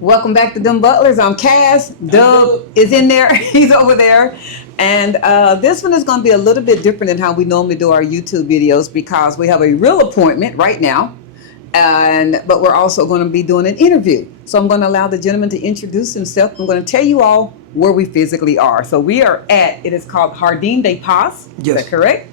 Welcome back to DemButlers. I'm Cass. Doug is in there. He's over there. And this one is going to be a little bit different than how we normally do our YouTube videos because we have a real appointment right now. But we're also going to be doing an interview. So I'm going to allow the gentleman to introduce himself. I'm going to tell you all where we physically are. So we are at, it is called Jardín de Paz. Yes. Is that correct?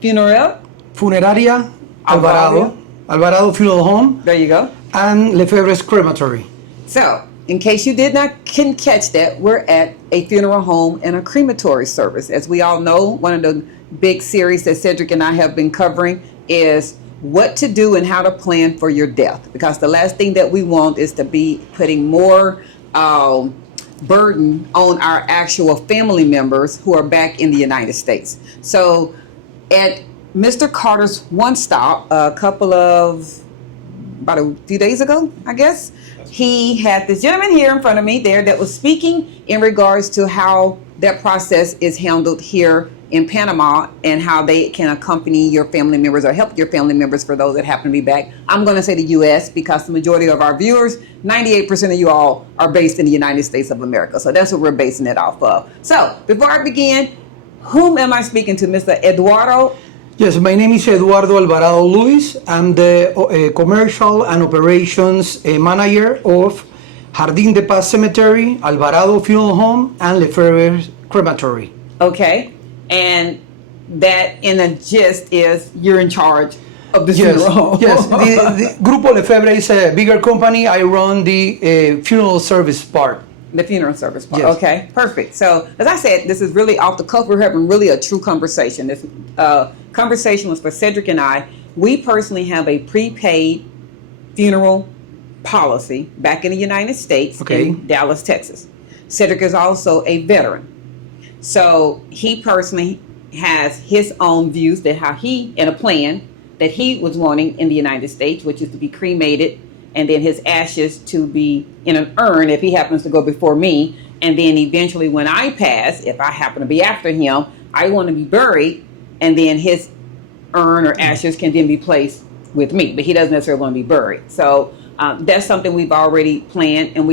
Funeral. Funeraria Alvarado Funeral Home, There you go. and Lefebvre's Crematory. So, in case you couldn't catch that, we're at a funeral home and a crematory service. As we all know, one of the big series that Cedric and I have been covering is what to do and how to plan for your death. Because the last thing that we want is to be putting more burden on our actual family members who are back in the United States. So, at Mr. Carter's One Stop, about a few days ago, I guess, he had this gentleman here in front of me there that was speaking in regards to how that process is handled here in Panama and how they can accompany your family members or help your family members for those that happen to be back. I'm going to say the U.S. because the majority of our viewers, 98% of you all are based in the United States of America. So that's what we're basing it off of. So before I begin, whom am I speaking to? Mr. Eduardo? Yes, my name is Eduardo Alvarado Luis. I'm the commercial and operations manager of Jardín de Paz Cemetery, Alvarado Funeral Home, and Lefebvre's Crematory. Okay. And that in a gist is you're in charge of the Yes, funeral home. yes. The Grupo Lefebvre is a bigger company. I run the funeral service part. The funeral service part. Yes. Okay, perfect. So, as I said, this is really off the cuff. We're having really a true conversation. This conversation was for Cedric and I. We personally have a prepaid funeral policy back in the United States in Dallas, Texas. Cedric is also a veteran. So, he personally has his own views that how he, in a plan that he was wanting in the United States, which is to be cremated and then his ashes to be in an urn if he happens to go before me. And then eventually when I pass, if I happen to be after him, I want to be buried and then his urn or ashes can then be placed with me. But he doesn't necessarily want to be buried. So that's something we've already planned, and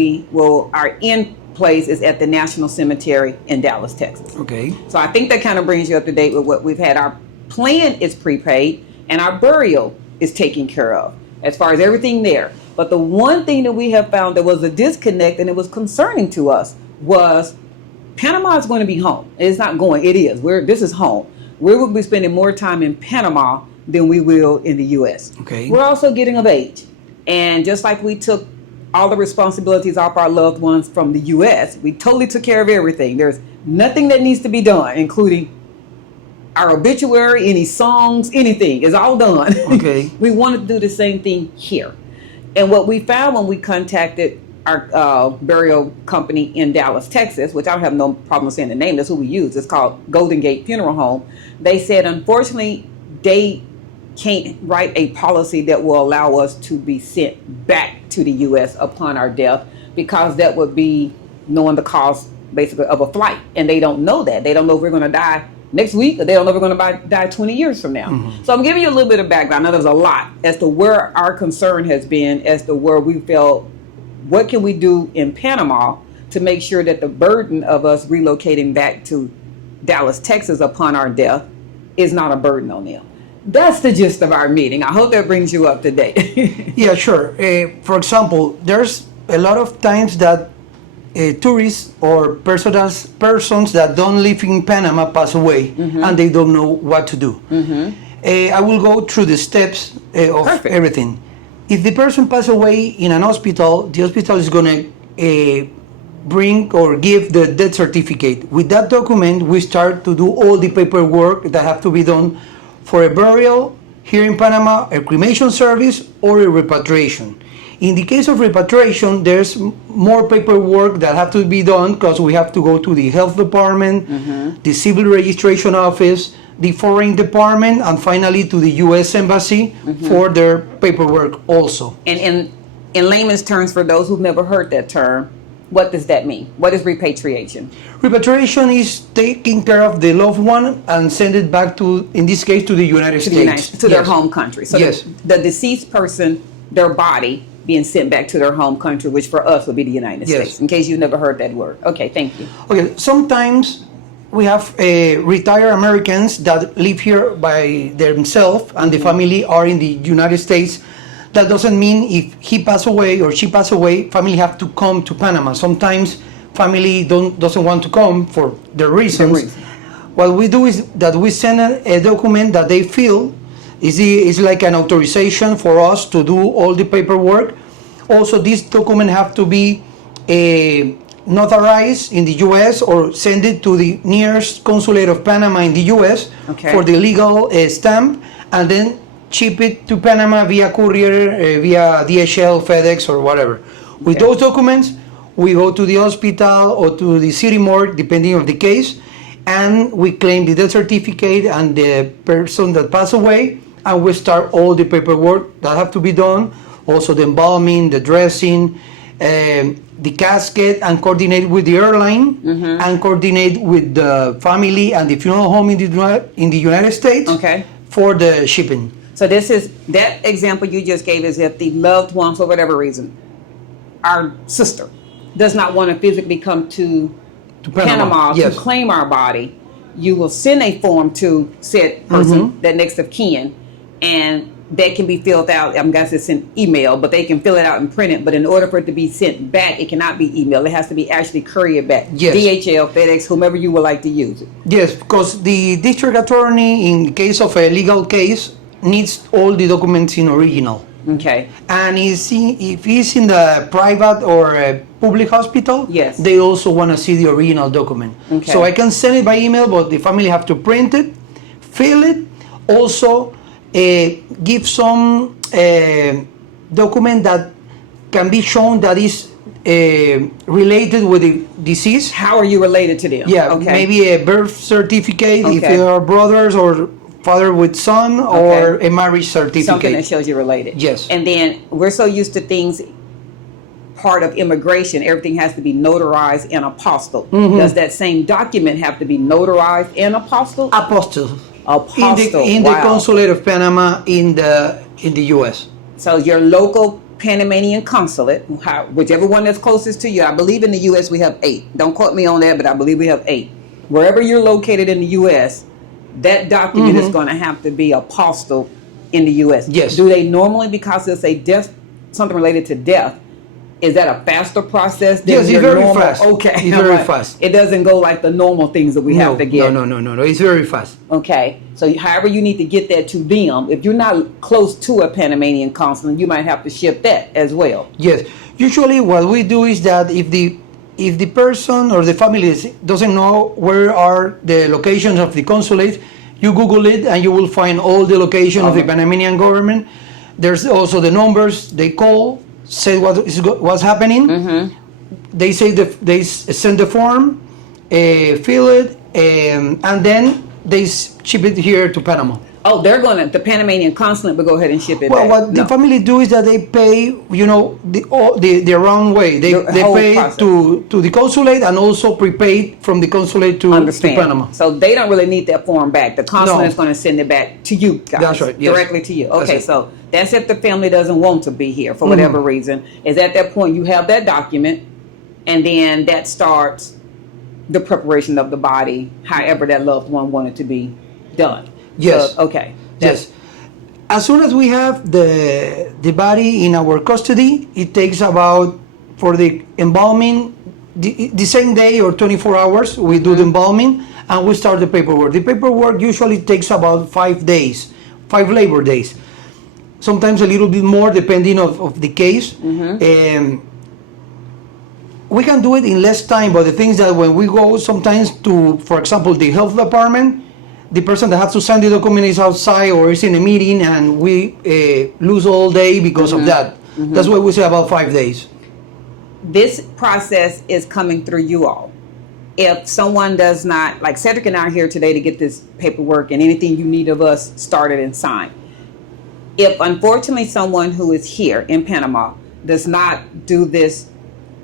our end place is at the National Cemetery in Dallas, Texas. Okay. So I think that kind of brings you up to date with what we've had. Our plan is prepaid and our burial is taken care of as far as everything there. But the one thing that we have found that was a disconnect and it was concerning to us was Panama is going to be home. It's not going, it is. This is home. We will be spending more time in Panama than we will in the U.S. Okay. We're also getting of age. And just like we took all the responsibilities off our loved ones from the U.S., we totally took care of everything. There's nothing that needs to be done, including our obituary, any songs, anything. It's all done. Okay. We wanted to do the same thing here. And what we found when we contacted our burial company in Dallas, Texas, which I don't have no problem saying the name, that's who we use. It's called Golden Gate Funeral Home. They said, unfortunately, they can't write a policy that will allow us to be sent back to the U.S. upon our death because that would be knowing the cost, basically, of a flight. And they don't know that. They don't know if we're going to die next week, or they don't know if we're going to die 20 years from now. Mm-hmm. So I'm giving you a little bit of background. I know there's a lot as to where our concern has been, as to where we felt, what can we do in Panama to make sure that the burden of us relocating back to Dallas, Texas upon our death is not a burden on them. That's the gist of our meeting. I hope that brings you up to date. Yeah, sure. For example, there's a lot of times that tourists or persons that don't live in Panama pass away, mm-hmm. and they don't know what to do. Mm-hmm. I will go through the steps of Perfect. Everything. If the person passes away in an hospital, the hospital is going to bring or give the death certificate. With that document, we start to do all the paperwork that have to be done for a burial here in Panama, a cremation service, or a repatriation. In the case of repatriation, there's more paperwork that have to be done because we have to go to the health department, mm-hmm. the civil registration office, the foreign department, and finally to the U.S. Embassy mm-hmm. for their paperwork also. And in layman's terms, for those who've never heard that term, what does that mean? What is repatriation? Repatriation is taking care of the loved one and send it back to, in this case, to the United States. To their home country. So yes. the deceased person, their body, being sent back to their home country, which for us would be the United Yes. States. In case you never heard that word. Okay, thank you. Okay, sometimes we have retired Americans that live here by themselves and the family are in the United States. That doesn't mean if he passed away or she passed away, family have to come to Panama. Sometimes family doesn't want to come for their reasons. What we do is that we send a document that they feel is like an authorization for us to do all the paperwork. Also, this document have to be notarized in the U.S. or send it to the nearest consulate of Panama in the U.S. For the legal stamp, and then ship it to Panama via courier, via DHL, FedEx, or whatever. With those documents, we go to the hospital or to the city morgue, depending on the case, and we claim the death certificate and the person that passed away, and we start all the paperwork that have to be done, also the embalming, the dressing, the casket, and coordinate with the airline, and coordinate with the family and the funeral home in the United States for the shipping. So this is, that example you just gave is if the loved one, for whatever reason, our sister, does not want to physically come to Panama to claim our body, you will send a form to said person, that next of kin, and that can be filled out. I'm guessing it's an email, but they can fill it out and print it. But in order for it to be sent back, it cannot be email. It has to be actually couriered back. DHL, FedEx, whomever you would like to use it. Yes, because the district attorney, in case of a legal case, needs all the documents in original. Okay. And if he's in the private or a public hospital, they also want to see the original document. Okay. So I can send it by email, but the family have to print it, fill it, also give some document that can be shown that is related with the deceased. How are you related to them? Yeah, maybe a birth certificate if they are brothers, or father with son, or a marriage certificate. Something that shows you're related. Yes. And then we're so used to things, part of immigration, everything has to be notarized and apostilled. Does that same document have to be notarized and apostilled? Apostilled. In the consulate of Panama in the U.S. So your local Panamanian consulate, whichever one that's closest to you. I believe in the U.S. we have 8. Don't quote me on that, but I believe we have 8. Wherever you're located in the U.S., that document is going to have to be apostilled in the U.S. Yes. Do they normally, because it's a death, something related to death, is that a faster process than yes, it's very normal? fast. Okay. It's very fast. It doesn't go like the normal things that we have to get. No. It's very fast. Okay. So however you need to get that to them, if you're not close to a Panamanian consulate, you might have to ship that as well. Yes. Usually what we do is that if the person or the family doesn't know where are the locations of the consulate, you Google it and you will find all the locations of the Panamanian government. There's also the numbers they call, say what's happening. They say they send the form, fill it, and then they ship it here to Panama. Oh, the Panamanian consulate will go ahead and ship it back. What the family do is that they pay, the wrong way. They pay to the consulate and also prepaid from the consulate to Panama. So they don't really need that form back. The consulate is going to send it back to you guys. That's right. Yes. Directly to you. Okay, so that's if the family doesn't want to be here for whatever reason. Is at that point you have that document, and then that starts the preparation of the body, however that loved one wanted to be done. Yes. So, okay. Yes. As soon as we have the body in our custody, it takes about, for the embalming, the same day or 24 hours, we do the embalming and we start the paperwork. The paperwork usually takes about 5 days, 5 labor days. Sometimes a little bit more depending of the case. We can do it in less time, but the things that when we go sometimes to, for example, the health department, the person that has to sign the document is outside or is in a meeting, and we lose all day because of that. That's why we say about 5 days. This process is coming through you all. If someone does not, like Cedric and I are here today to get this paperwork and anything you need of us started and signed. If unfortunately someone who is here in Panama does not do this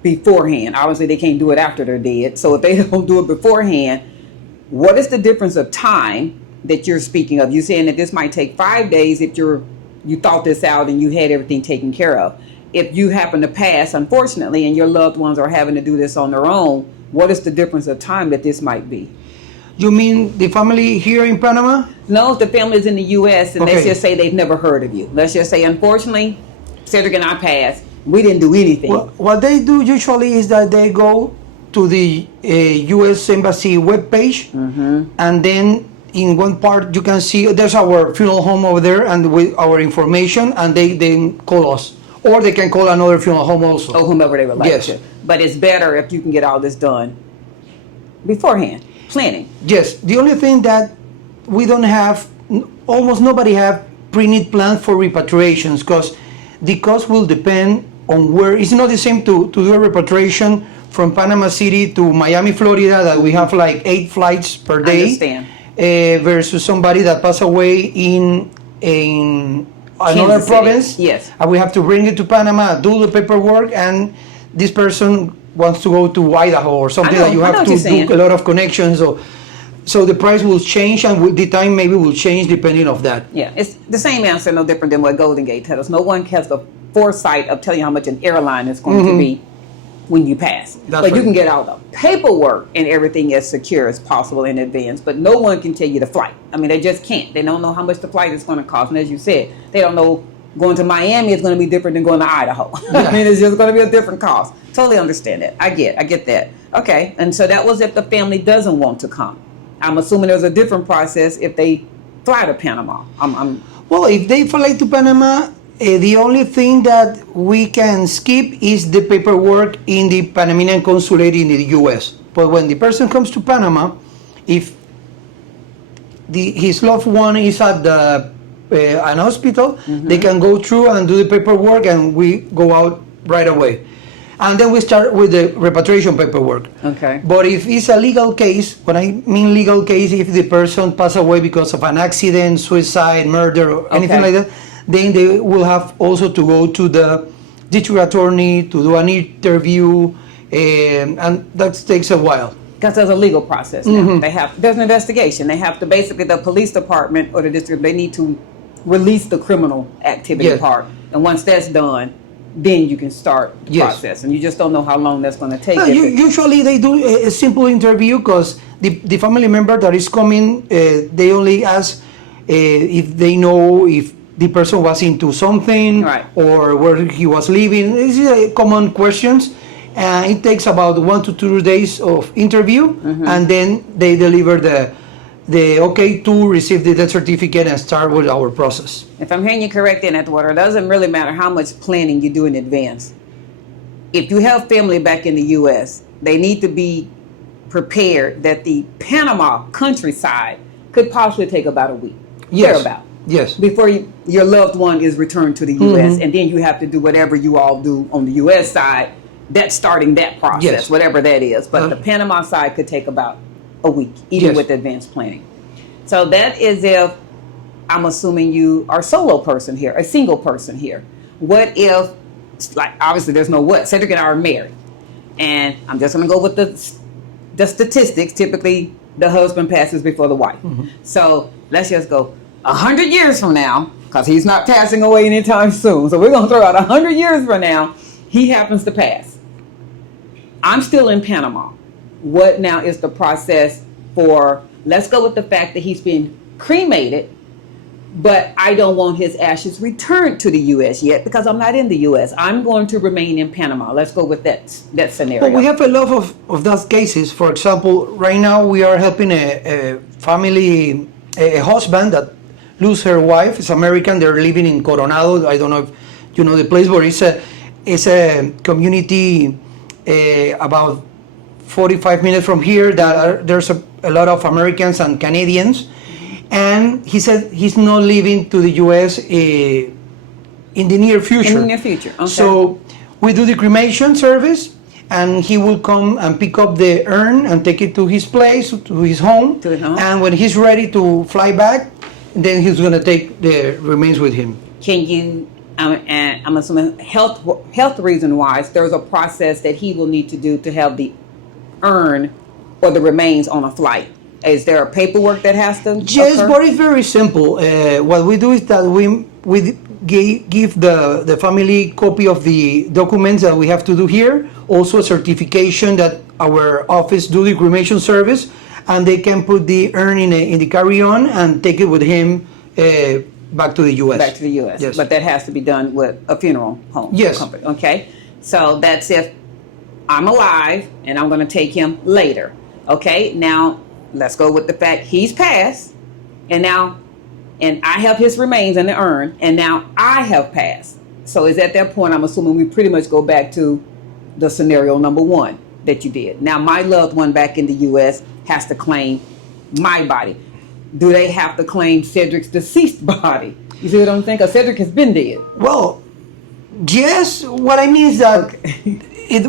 beforehand, obviously they can't do it after they're dead. So if they don't do it beforehand, what is the difference of time that you're speaking of? You're saying that this might take 5 days if you thought this out and you had everything taken care of. if you happen to pass, unfortunately, and your loved ones are having to do this on their own, what is the difference of time that this might be? You mean the family here in Panama? No, if the family is in the U.S. and Okay. let's just say they've never heard of you. Let's just say, unfortunately, Cedric and I passed. We didn't do anything. Well, what they do usually is that they go to the U.S. Embassy webpage, and then in one part you can see there's our funeral home over there and with our information, and they call us, or they can call another funeral home also. Or whomever they would like Yes. to. But it's better if you can get all this done beforehand. Planning. Yes, the only thing that we don't have, almost nobody have pre-need plans for repatriations, because the cost will depend on where. It's not the same to do a repatriation from Panama City to Miami, Florida, that we have like 8 flights per day. Understand. Versus somebody that passed away in another Kansas City. province. Yes. And we have to bring it to Panama, do the paperwork, and this person wants to go to Idaho or something I know- that you I know have what to you're saying. do a lot of connections. So the price will change, and the time maybe will change depending of that. Yeah, it's the same answer, no different than what Golden Gate tells us. No one has the foresight of telling you how much an airline is going to be when you pass. That's But you right. can get all the paperwork and everything as secure as possible in advance, but no one can tell you the flight. I mean, they just can't. They don't know how much the flight is going to cost. And as you said, they don't know going to Miami is going to be different than going to Idaho. I mean, it's just going to be a different cost. Totally understand that. I get that. Okay, and so that was if the family doesn't want to come. I'm assuming there's a different process if they fly to Panama. Well, if they fly to Panama, the only thing that we can skip is the paperwork in the Panamanian consulate in the U.S. But when the person comes to Panama, if his loved one is at an hospital, they can go through and do the paperwork, and we go out right away. And then we start with the repatriation paperwork. Okay. But if it's a legal case, when I mean legal case, if the person passed away because of an accident, suicide, murder, or anything Okay. like that, then they will have also to go to the district attorney to do an interview, and that takes a while. Because there's a legal process now. There's an investigation. They have to basically, the police department or the district, they need to release the criminal activity Yes. part. And once that's done, then you can start the Yes. process. And you just don't know how long that's going to take. No, usually they do a simple interview, because the family member that is coming, they only ask if they know if the person was into something, Right. or where he was living. These are common questions. It takes about 1 to 2 days of interview, and then they deliver the okay to receive the death certificate and start with our process. If I'm hearing you correctly, in Edgewater, it doesn't really matter how much planning you do in advance. If you have family back in the U.S., they need to be prepared that the Panama countryside could possibly take about a week. Yes. Thereabout. Yes. Before your loved one is returned to the U.S., and then you have to do whatever you all do on the U.S. side. That's starting that process, Yes. whatever that is. But the Panama side could take about a week, even Yes. with advanced planning. So that is if, I'm assuming you are a solo person here, a single person here. What if, like, obviously there's no what, Cedric and I are married. And I'm just going to go with the statistics. Typically, the husband passes before the wife. So let's just go 100 years from now, because he's not passing away anytime soon. So we're going to throw out 100 years from now, he happens to pass. I'm still in Panama. What now is the process for, let's go with the fact that he's been cremated, but I don't want his ashes returned to the U.S. yet because I'm not in the U.S. I'm going to remain in Panama. Let's go with that scenario. Well, we have a lot of those cases. For example, right now we are helping a family, a husband that lose her wife. It's American. They're living in Coronado. I don't know if you know the place, but it's a community about 45 minutes from here. There's a lot of Americans and Canadians. And he said he's not leaving to the U.S. In the near future. In the near future, okay. So we do the cremation service, and he will come and pick up the urn and take it to his place, to his home. To his home. And when he's ready to fly back, then he's going to take the remains with him. Can you, and I'm assuming health reason wise, there's a process that he will need to do to have the urn or the remains on a flight. Is there a paperwork that has to Yes, occur? but it's very simple. What we do is that we give the family copy of the documents that we have to do here, also a certification that our office do the cremation service, and they can put the urn in the carry-on and take it with him back to the U.S. Back to the U.S. Yes. But that has to be done with a funeral home Yes. company. Okay, so that's if I'm alive and I'm going to take him later. Okay, now let's go with the fact he's passed, and I have his remains in the urn, and now I have passed. So is at that point, I'm assuming we pretty much go back to the scenario number one that you did. Now my loved one back in the U.S. has to claim my body. Do they have to claim Cedric's deceased body? You see what I'm saying? Because Cedric has been dead. Well, yes. What I mean is that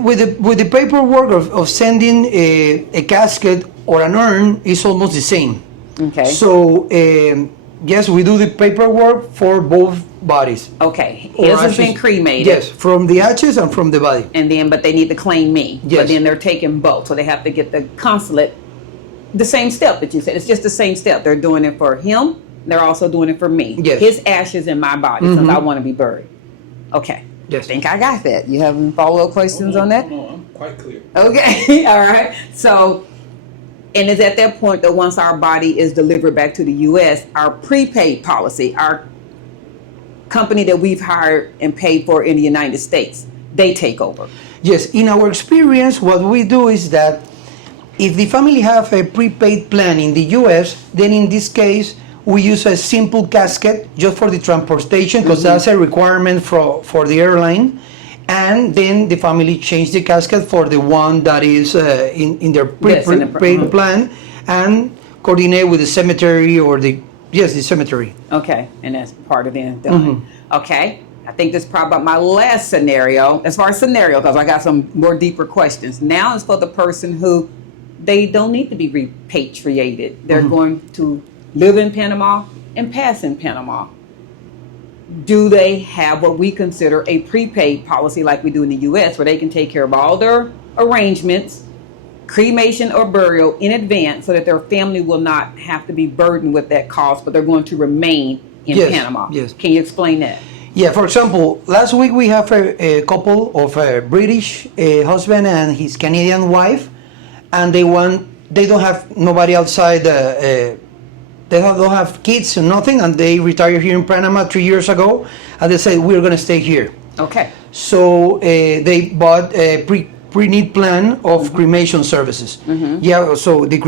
with the paperwork of sending a casket or an urn is almost the same. Okay. So yes, we do the paperwork for both bodies. Okay. Or His has ashes. been cremated. Yes, from the ashes and from the body. And then, but they need to claim me. Yes. But then they're taking both. So they have to get the consulate, the same step that you said. It's just the same step. They're doing it for him. They're also doing it for me. Yes. His ashes in my body, since I want to be buried. Okay. Yes. I think I got that. You have any follow-up questions on that? No, I'm quite clear. Okay. All right. So, and it's at that point that once our body is delivered back to the U.S., our prepaid policy, our company that we've hired and paid for in the United States, they take over. Yes, in our experience, what we do is that if the family have a prepaid plan in the U.S., then in this case, we use a simple casket just for the transportation because that's a requirement for the airline. And then the family change the casket for the one that is in their Yes, in the prepaid plan and coordinate with the cemetery or the cemetery. Okay, and that's part of it done. Okay, I think this is probably my last scenario, as far as scenario, because I got some more deeper questions. Now it's for the person who they don't need to be repatriated. They're going to live in Panama and pass in Panama. Do they have what we consider a prepaid policy like we do in the U.S., where they can take care of all their arrangements, cremation or burial in advance, so that their family will not have to be burdened with that cost, but they're going to remain in Panama? Yes. Can you explain that? Yeah, for example, last week we have a couple of a British husband and his Canadian wife, and they don't have nobody outside. They don't have kids and nothing, and they retired here in Panama 3 years ago, and they said we're gonna stay here. Okay. So they bought a pre-need plan of cremation services. Yeah, so the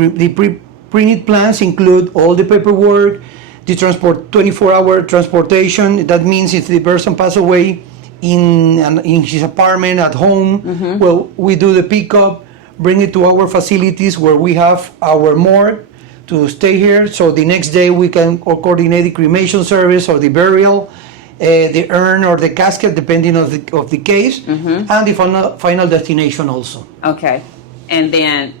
pre-need plans include all the paperwork, the 24-hour transportation. That means if the person passes away in his apartment at home, well, we do the pickup, bring it to our facilities where we have our morgue to stay here. So the next day we can coordinate the cremation service or the burial, the urn or the casket, depending of the case, and the final destination also. Okay. And then,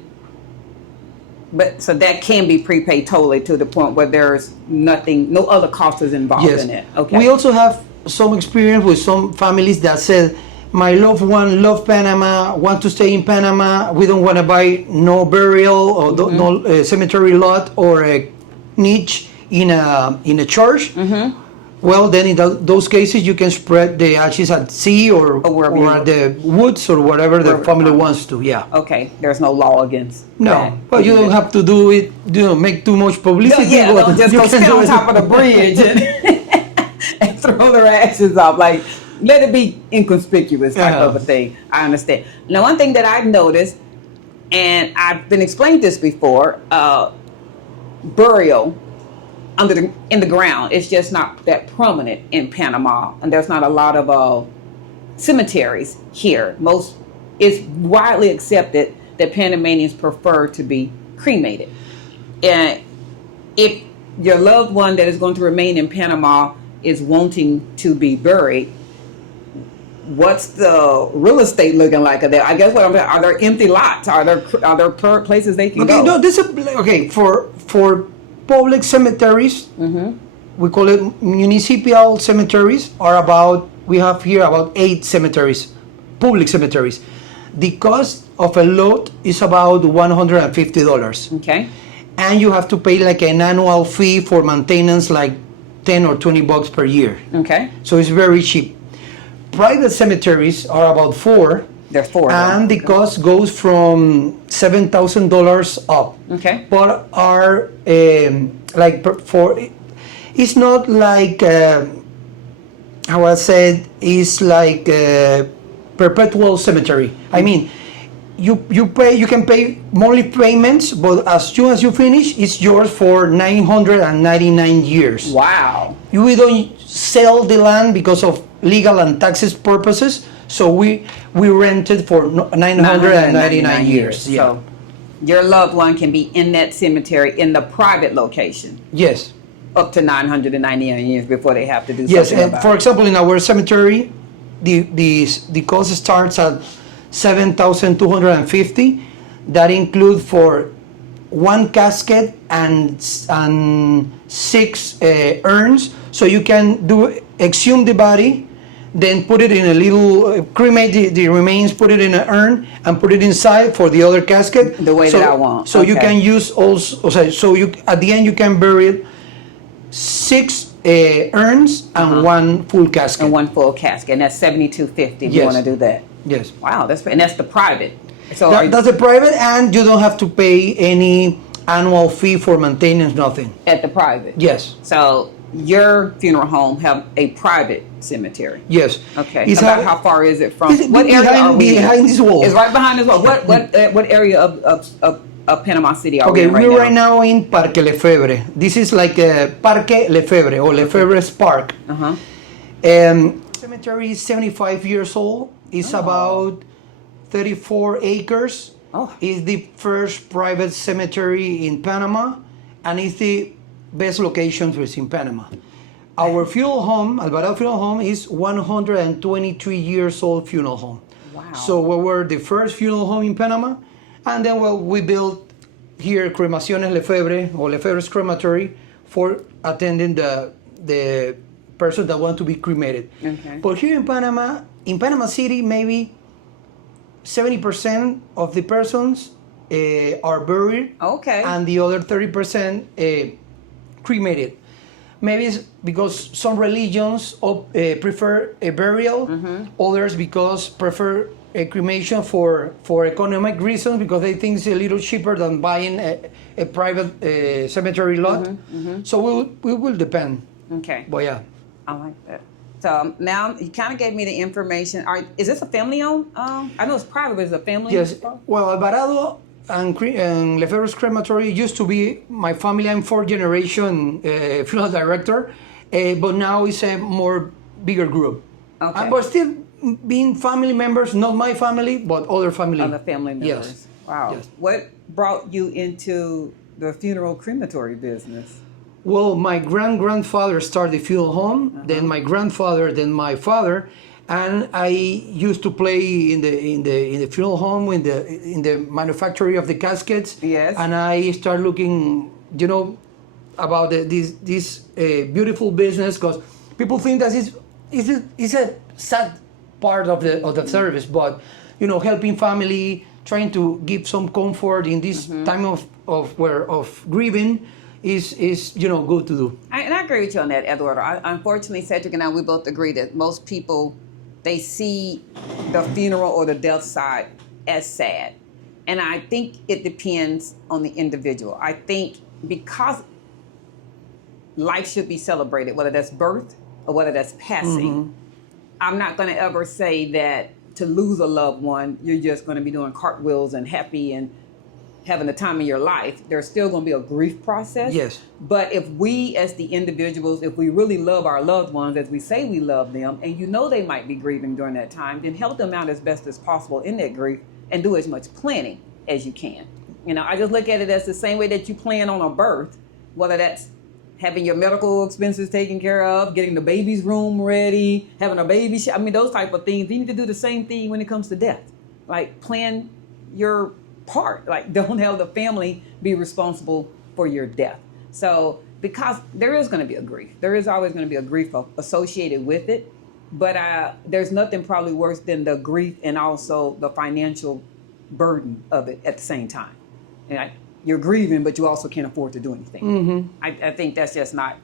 but so that can be prepaid totally to the point where there's nothing, no other cost is involved in it. Okay. We also have some experience with some families that said, my loved one love Panama, want to stay in Panama. We don't want to buy no burial or no cemetery lot or a niche in a church. Well, then in those cases, you can spread the ashes at sea or at the woods or whatever the family wants to. Yeah. Okay. There's no law against that. Well, you don't have to do it. Make too much publicity. Yeah, don't just go stand on top of the bridge and throw their ashes off. Like, let it be inconspicuous type of a thing. I understand. Now, one thing that I've noticed, and I've been explained this before, burial in the ground is just not that prominent in Panama, and there's not a lot of cemeteries here. It's widely accepted that Panamanians prefer to be cremated. And if your loved one that is going to remain in Panama is wanting to be buried, what's the real estate looking like there? I guess are there empty lots? Are there places they can go? No, for public cemeteries, we call it municipal cemeteries. We have here about 8 cemeteries, public cemeteries. The cost of a lot is about $150. Okay. And you have to pay like an annual fee for maintenance, like 10 or 20 bucks per year. Okay. So it's very cheap. Private cemeteries are about $4. There's 4 of them. And the cost goes from $7,000 up. Okay. But are it's not like how I said, it's like a perpetual cemetery. I mean, you can pay monthly payments, but as soon as you finish, it's yours for 999 years. Wow. We don't sell the land because of legal and taxes purposes, so we rent it for 999 years. Yeah. So your loved one can be in that cemetery in the private location Yes. up to 999 years before they have to do Yes, something and about for it. example, in our cemetery, the cost starts at 7,250. That include for one casket and 6 urns, so you can exhume the body, then put it in a little cremate the remains, put it in an urn, and put it inside for the other casket. The way that I want. So you Okay. can use also. So you at the end you can bury 6 urns and 1 full casket. And 1 full casket, and that's $7,250 if you Yes. want to do that. Yes. Wow, and that's the private. So That's a private, and you don't have to pay any annual fee for maintenance, nothing. at the private. Yes, So your funeral home have a private cemetery. yes. Okay. It's About a- how far is it from? It's What area are we in? behind this wall. It's right behind this wall. What area of Panama City are Okay, we in we're right right now in Parque Lefebvre. This is like a Parque Lefebvre or Lefebvre's Park. Uh-huh. Cemetery is 75 years old. It's about 34 acres. Oh. It's the first private cemetery in Panama, and it's the best location in Panama. Our funeral home, Alvarado Funeral Home, is 123 years old funeral home. Wow. So we were the first funeral home in Panama, and then we built here Cremaciones Lefebvre or Lefebvre's Crematory for attending the person that want to be cremated. Okay. But here in Panama City, maybe 70% of the persons are buried, Okay. and the other 30% cremated. Maybe it's because some religions prefer a burial, others because prefer a cremation for economic reasons, because they think it's a little cheaper than buying a private cemetery lot. So we will depend. Okay. But yeah. I like that. So now you kind of gave me the information. Is this a family-owned? I know it's private, but is it a family? Yes. Well, Alvarado and Lefebvre's Crematory used to be my family. I'm 4th generation funeral director, but now it's a more bigger group. Okay. But still being family members, not my family, but other family. Other family members. Yes. Wow. Yes. What brought you into the funeral crematory business? Well, my grandfather started the funeral home, then my grandfather, then my father, and I used to play in the funeral home in the manufacturing of the caskets. Yes. And I started looking, about this beautiful business, because people think that it's a sad part of the service, but helping family, trying to give some comfort in this time of grieving. Is good to do. And I agree with you on that, Eduardo. Unfortunately, Cedric and I, we both agree that most people, they see the funeral or the death side as sad. And I think it depends on the individual. I think because life should be celebrated, whether that's birth or whether that's passing, I'm not going to ever say that to lose a loved one, you're just going to be doing cartwheels and happy and having the time of your life. There's still going to be a grief process. Yes. But if we as the individuals, if we really love our loved ones as we say we love them, and they might be grieving during that time, then help them out as best as possible in that grief and do as much planning as you can. I just look at it as the same way that you plan on a birth, whether that's having your medical expenses taken care of, getting the baby's room ready, having a baby those type of things. You need to do the same thing when it comes to death. Like, plan your part. Like, don't have the family be responsible for your death. So, because there is going to be a grief. There is always going to be a grief associated with it. But there's nothing probably worse than the grief and also the financial burden of it at the same time. You're grieving, but you also can't afford to do anything. I think that's just not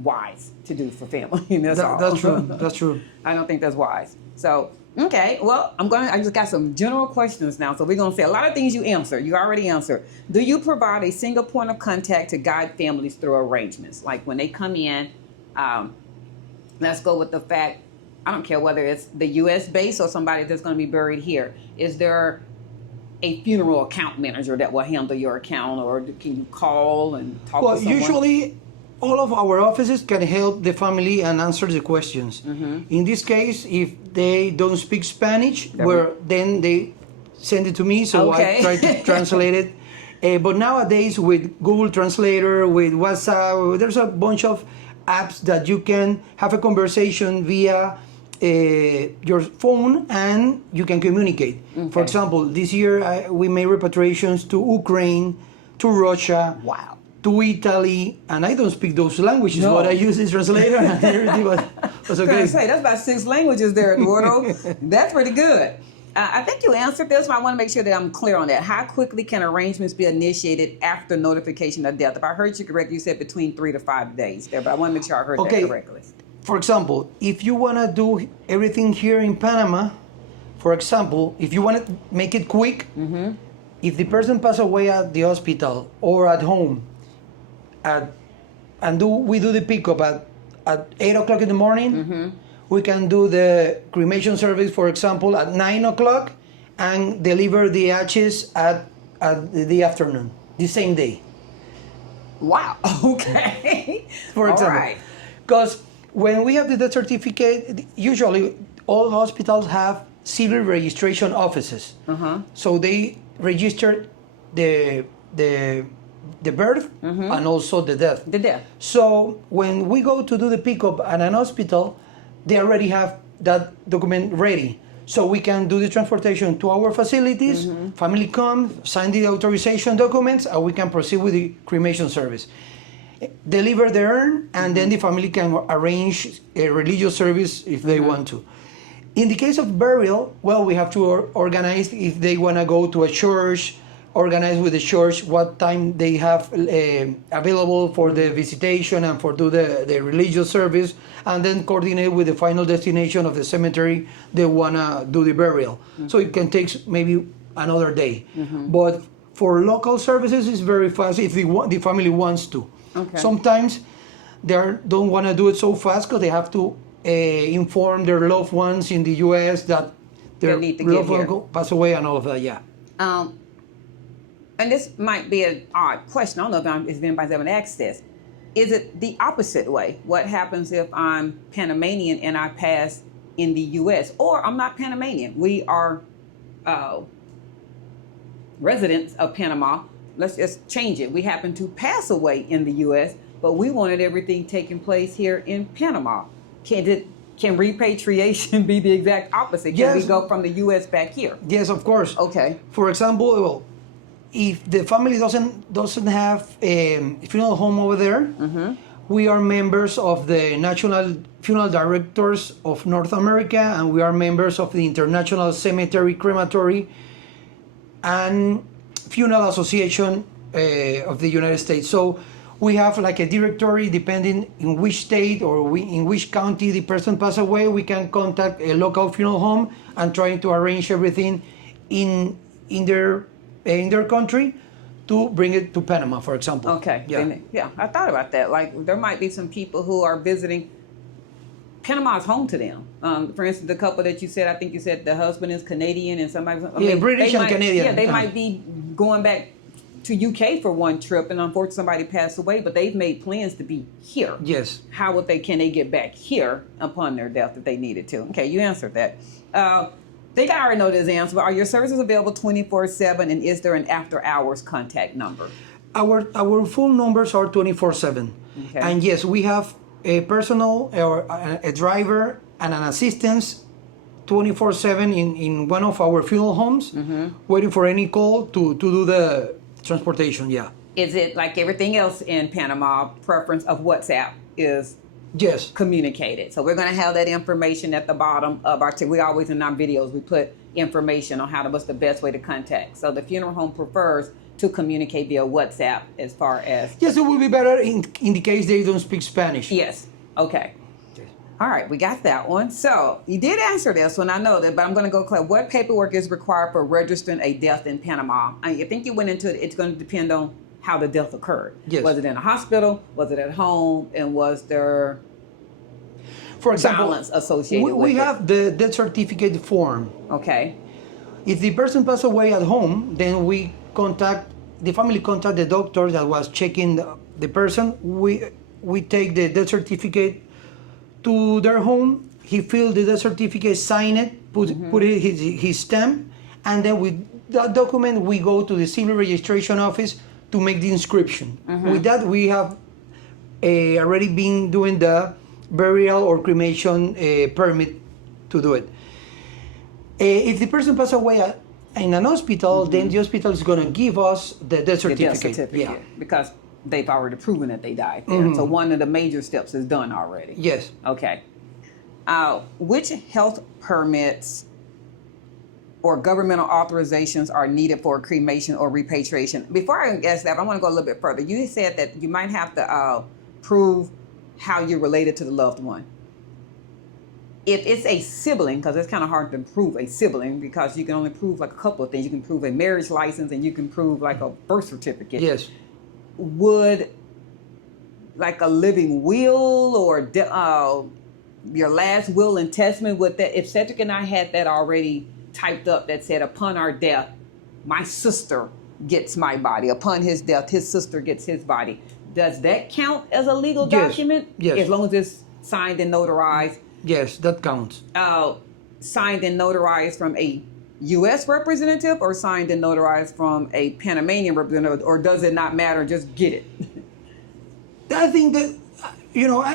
wise to do for family. That's all. That's true. That's true. I don't think that's wise. So, okay, well, I just got some general questions now. So we're going to say a lot of things you answered. You already answered. Do you provide a single point of contact to guide families through arrangements? Like when they come in, let's go with the fact, I don't care whether it's the U.S. base or somebody that's going to be buried here. Is there a funeral account manager that will handle your account, or can you call and talk to someone? Usually all of our offices can help the family and answer the questions. In this case, if they don't speak Spanish, then they send it to me, so I try to translate it. But nowadays with Google Translator, with WhatsApp, there's a bunch of apps that you can have a conversation via your phone and you can communicate. For example, this year we made repatriations to Ukraine, to Russia, to Italy, and I don't speak those languages, but I use this translator and everything was okay. That's about 6 languages there, Eduardo. That's pretty good. I think you answered this, but I want to make sure that I'm clear on that. How quickly can arrangements be initiated after notification of death? If I heard you correctly, you said between 3 to 5 days there, but I want to make sure I heard that correctly. For example, if you want to do everything here in Panama, for example, if you want to make it quick, if the person passed away at the hospital or at home, we do the pickup at 8 o'clock in the morning, we can do the cremation service, for example, at 9 o'clock and deliver the ashes at the afternoon, the same day. Wow, okay. For example. Because when we have the death certificate, usually all hospitals have civil registration offices. So they register the birth and also the death. The death. So when we go to do the pickup at an hospital, they already have that document ready. So we can do the transportation to our facilities, family come, sign the authorization documents, and we can proceed with the cremation service. Deliver the urn, and then the family can arrange a religious service if they want to. In the case of burial, well, we have to organize if they want to go to a church, organize with the church what time they have available for the visitation and for do the religious service, and then coordinate with the final destination of the cemetery they want to do the burial. So it can take maybe another day. But for local services, it's very fast if the family wants to. Sometimes they don't want to do it so fast because they have to inform their loved ones in the U.S. that their loved one passed away and all of that, and this might be an odd question. I don't know if anybody's ever asked this. Is it the opposite way? What happens if I'm Panamanian and I pass in the U.S.? Or I'm not Panamanian. We are residents of Panama. Let's just change it. We happen to pass away in the U.S., but we wanted everything taking place here in Panama. Can repatriation be the exact opposite? Can we go from the U.S. back here? Yes, of course. Okay. For example, if the family doesn't have a funeral home over there, we are members of the National Funeral Directors of North America, and we are members of the International Cemetery, Crematory, and Funeral Association of the United States. So we have like a directory depending in which state or in which county the person passed away. We can contact a local funeral home and try to arrange everything in their country to bring it to Panama, for example. Okay. Yeah, I thought about that. Like there might be some people who are visiting. Panama's home to them. For instance, the couple that you said, I think you said the husband is Canadian and somebody. British and Canadian. Yeah, they might be going back to UK for one trip, and unfortunately somebody passed away, but they've made plans to be here. Yes. Can they get back here upon their death if they needed to? Okay, you answered that. I think I already know this answer, but are your services available 24/7, and is there an after-hours contact number? Our full numbers are 24/7. Okay. And yes, we have a personal or a driver and an assistance 24/7 in one of our funeral homes, waiting for any call to do the transportation. Yeah. Is it like everything else in Panama? Preference of WhatsApp is yes communicated. So we're going to have that information at the bottom of our. We always in our videos we put information on what's the best way to contact. So the funeral home prefers to communicate via WhatsApp as far as... Yes, it will be better in the case they don't speak Spanish. Yes. Okay. All right, we got that one. So you did answer this one, I know that, but I'm going to go clear. What paperwork is required for registering a death in Panama? I think you went into it. It's going to depend on how the death occurred. Yes. Was it in a hospital? Was it at home? And was there, for example, violence associated with we it? have the death certificate form. Okay. If the person passed away at home, then the family contact the doctor that was checking the person. We take the death certificate to their home. He filled the death certificate, sign it, put his stamp, and then with that document we go to the civil registration office to make the inscription. With that, we have already been doing the burial or cremation permit to do it. If the person passed away in an hospital, then the hospital is going to give us the death certificate. Yeah. Because they've already proven that they died there. So one of the major steps is done already. Yes. Okay. Which health permits or governmental authorizations are needed for cremation or repatriation? Before I ask that, I want to go a little bit further. You said that you might have to prove how you're related to the loved one. If it's a sibling, because it's kind of hard to prove a sibling, because you can only prove like a couple of things. You can prove a marriage license and you can prove like a birth certificate. Yes. Would like a living will or your last will and testament, would that, if Cedric and I had that already typed up that said upon our death, my sister gets my body. Upon his death, his sister gets his body. Does that count as a legal document? Yes. As long as it's signed and notarized. Yes, that counts. Signed and notarized from a U.S. representative or signed and notarized from a Panamanian representative, or does it not matter? Just get it. I think that,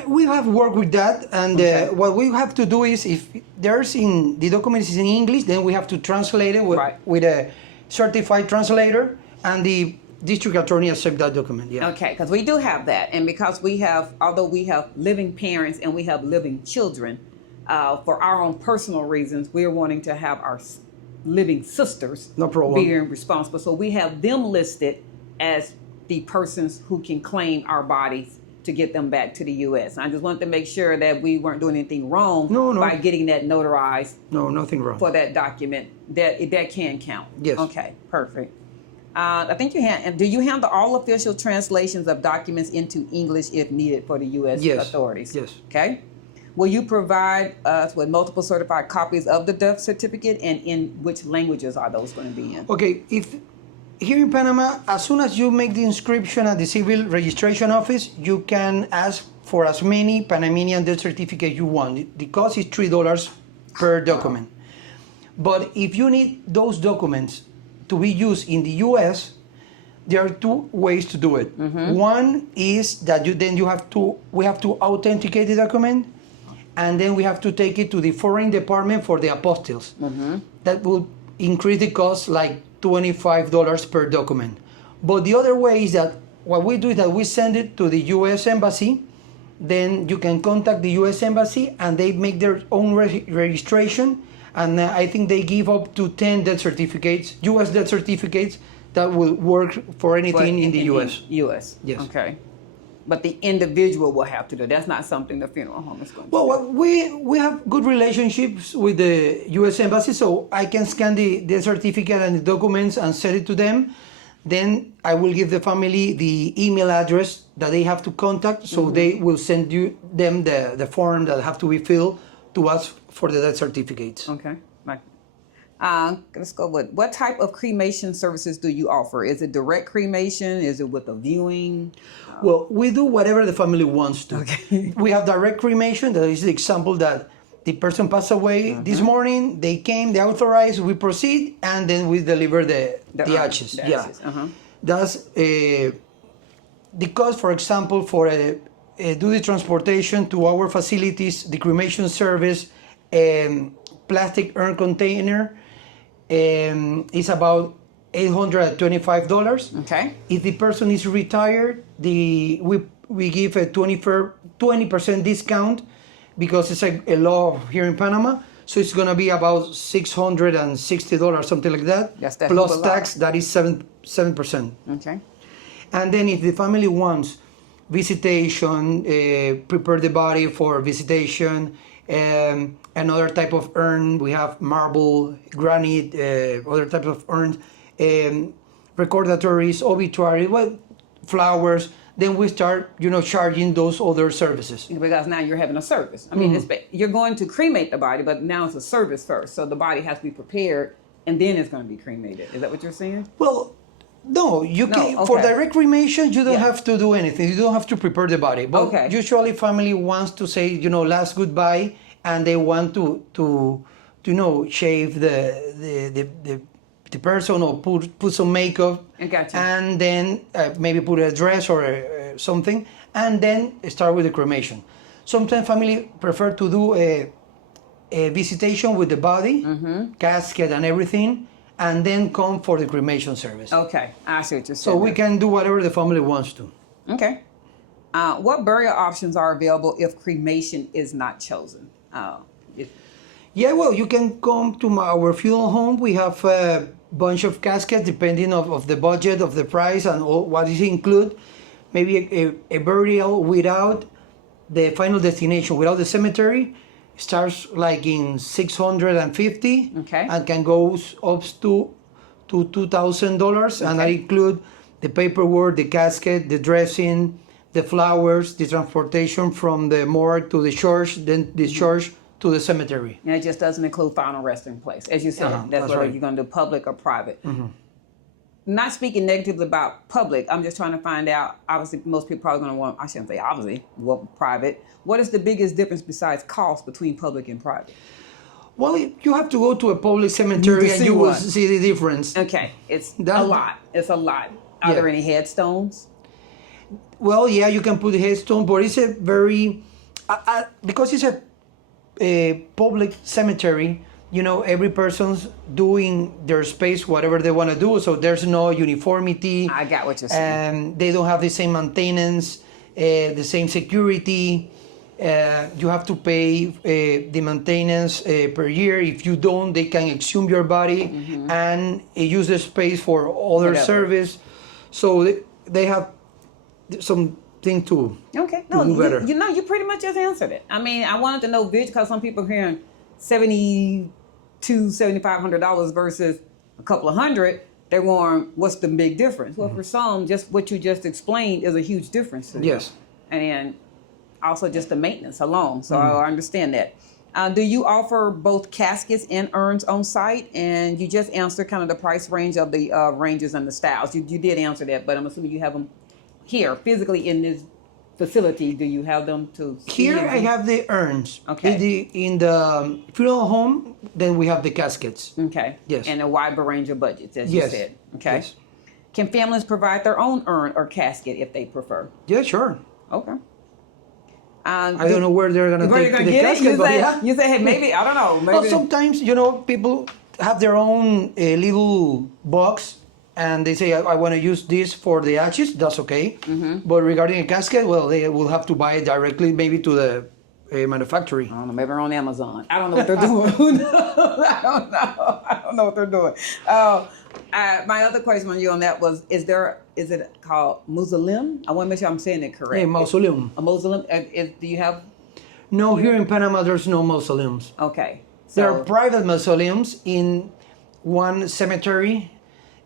we have worked with that, and what we have to do is, if the document is in English, then we have to translate it with a certified translator, and the district attorney accept that document. Yeah. Okay, because we do have that, and because although we have living parents and we have living children, for our own personal reasons, we're wanting to have our living sisters being responsible. So we have them listed as the persons who can claim our bodies to get them back to the U.S. I just wanted to make sure that we weren't doing anything wrong by getting that notarized. No, nothing wrong. For that document, that can count. Yes. Okay, perfect. I think do you handle all official translations of documents into English if needed for the U.S. authorities? Yes. Okay. Will you provide us with multiple certified copies of the death certificate, and in which languages are those going to be in? Okay, if here in Panama, as soon as you make the inscription at the civil registration office, you can ask for as many Panamanian death certificates you want. The cost is $3 per document. But if you need those documents to be used in the U.S., there are two ways to do it. One is that we have to authenticate the document, and then we have to take it to the foreign department for the apostilles. That will increase the cost like $25 per document. But the other way is that what we do is that we send it to the U.S. Embassy. Then you can contact the U.S. Embassy and they make their own registration. And I think they give up to 10 death certificates, U.S. death certificates, that will work for anything in the U.S. U.S. Yes. Okay. But the individual will have to do. That's not something the funeral home is going to do. Well, we have good relationships with the U.S. Embassy, so I can scan the certificate and the documents and send it to them. Then I will give the family the email address that they have to contact, so they will send them the form that have to be filled to us for the death certificates. Okay. Let's go with, what type of cremation services do you offer? Is it direct cremation? Is it with a viewing? Well, we do whatever the family wants to. Okay. We have direct cremation. That is the example that the person passed away this morning. They came, they authorized, we proceed, and then we deliver the ashes. The ashes. That's the cost, for example, for do the transportation to our facilities, the cremation service, plastic urn container, is about $825. Okay. If the person is retired, we give a 20% discount because it's a law here in Panama. So it's gonna be about $660, something like that. That's definitely plus a lot. tax. That is 7%. Okay. And then if the family wants visitation, prepare the body for visitation, another type of urn, we have marble, granite, other types of urns, recordatories, obituary, well, flowers, then we start, charging those other services. Because now you're having a service. I mean, you're going to cremate the body, but now it's a service first. So the body has to be prepared, and then it's going to be cremated. Is that what you're saying? Well, no, you can. okay. For direct cremation, you don't Yeah. have to do anything. You don't have to prepare the body. But Okay. usually, family wants to say, last goodbye, and they want to shave the person or put some makeup, I got you. and then maybe put a dress or something, and then start with the cremation. Sometimes family prefer to do a visitation with the body, casket and everything, and then come for the cremation service. Okay, I see what you're saying. So we can do whatever the family wants to. Okay. What burial options are available if cremation is not chosen? Yeah, well, you can come to our funeral home. We have a bunch of caskets depending of the budget, of the price, and what is included. Maybe a burial without the final destination, without the cemetery, starts like in $650, Okay. and can go up to $2,000, and that Okay. include the paperwork, the casket, the dressing, the flowers, the transportation from the morgue to the church, then the church to the cemetery. And it just doesn't include final resting place. As you said, that's that's whether right. you're going to do public or private. Not speaking negatively about public, I'm just trying to find out, obviously, most people probably going to want, I shouldn't say obviously, private. What is the biggest difference besides cost between public and private? Well, you have to go to a public cemetery to and see you will one. see the difference. Okay, it's That- a lot. It's a lot. Are Yeah. there any headstones? Well, yeah, you can put a headstone, but it's a very, because it's a public cemetery, every person's doing their space, whatever they want to do. So there's no uniformity. I got what you're saying. They don't have the same maintenance, the same security. You have to pay the maintenance per year. If you don't, they can exhume your body and use the space for other Whatever. service. So they have something to Okay, to do better. you pretty much just answered it. I mean, I wanted to know because some people are hearing $7,500 versus a couple of hundred. They're wondering what's the big difference. Well, for some, just what you just explained is a huge difference. To them. Yes. And also just the maintenance alone. So I understand that. Do you offer both caskets and urns on site? And you just answered kind of the price range of the ranges and the styles. You did answer that, but I'm assuming you have them here physically in this facility. Do you have them to see Here them? I have the urns. Okay. In the funeral home, then we have the caskets. Okay. Yes. And a wide range of budgets, as you Yes. said. Okay. Yes. Can families provide their own urn or casket if they prefer? Yeah, sure. Okay. I don't know where they're gonna Where take you gonna the get casket, it? You but say, yeah. you say, hey, maybe I don't know. Well, Maybe sometimes people have their own little box, and they say, I want to use this for the ashes. That's okay. But regarding a casket, well, they will have to buy it directly, maybe to the manufacturer. I don't know. Maybe they're on Amazon. I don't know what they're doing. Who knows? I don't know. I don't know what they're doing. My other question on you on that was: is it called mausoleum? I want to make sure I'm saying it correct. A mausoleum. A mausoleum. Do you have? No, here in Panama, there's no mausoleums. Okay. There So are private mausoleums in one cemetery.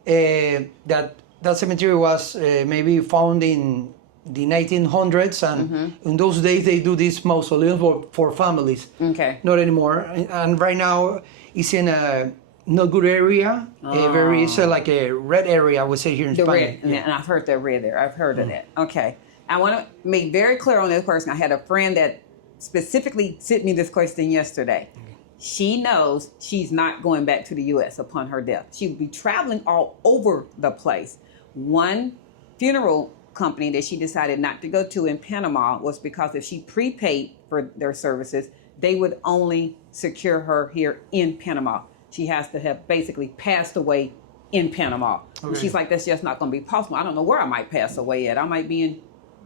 That cemetery was maybe found in the 1900s, and in those days they do these mausoleums for families. okay. Not anymore. And right now it's in a not good area. It's like a red area, I would say, here in The Spain. red, and I've heard that red there. I've heard of that. Okay. I want to make very clear on this person. I had a friend that specifically sent me this question yesterday. She knows she's not going back to the U.S. upon her death. She would be traveling all over the place. One funeral company that she decided not to go to in Panama was because if she prepaid for their services, they would only secure her here in Panama. She has to have basically passed away in Panama. And Okay. she's like, that's just not going to be possible. I don't know where I might pass away at. I might be in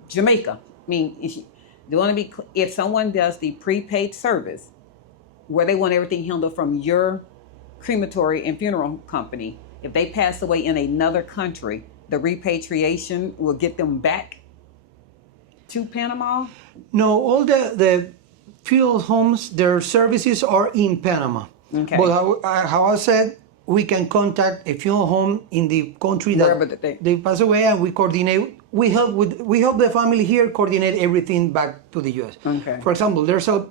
Jamaica. I mean, if someone does the prepaid service, where they want everything handled from your crematory and funeral company, if they pass away in another country, the repatriation will get them back to Panama? No, all the funeral homes, their services are in Panama. Okay. But how I said, we can contact a funeral home in the country Wherever that that they pass away, and we coordinate. We help the family here coordinate everything back to the U.S. Okay. For example, there's a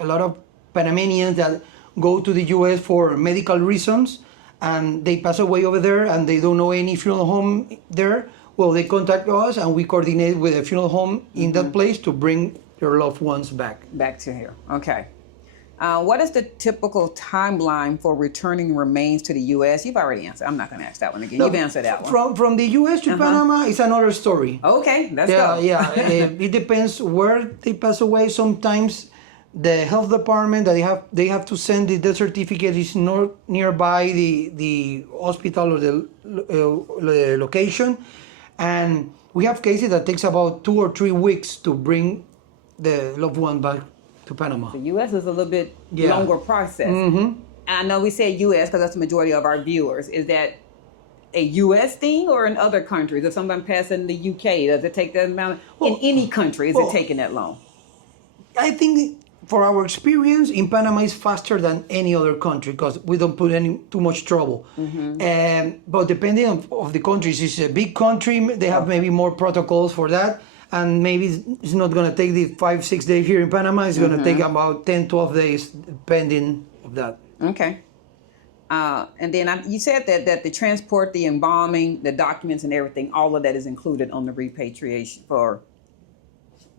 lot of Panamanians that go to the U.S. for medical reasons, and they pass away over there, and they don't know any funeral home there. Well, they contact us, and we coordinate with a funeral home in that place to bring their loved ones back. Back to here. Okay. What is the typical timeline for returning remains to the U.S.? You've already answered. I'm not going to ask that one again. You've answered that one. From the U.S. to Panama is another story. Okay, let's Yeah, go. yeah. It depends where they pass away. Sometimes the health department that they have to send the death certificate is not nearby the hospital or the location, and we have cases that takes about 2 or 3 weeks to bring the loved one back to Panama. The U.S. is a little bit Yeah. longer process. I know we say U.S. because that's the majority of our viewers. Is that a U.S. thing or in other countries? If someone passes in the U.K., does it take that amount? In any country, is it taking that long? I think for our experience in Panama is faster than any other country because we don't put too much trouble. But depending of the countries, it's a big country. They have maybe more protocols for that. And maybe it's not going to take the 5-6 days here in Panama. It's going to take about 10-12 days, depending of that. Okay. And then you said that the transport, the embalming, the documents and everything, all of that is included on the repatriation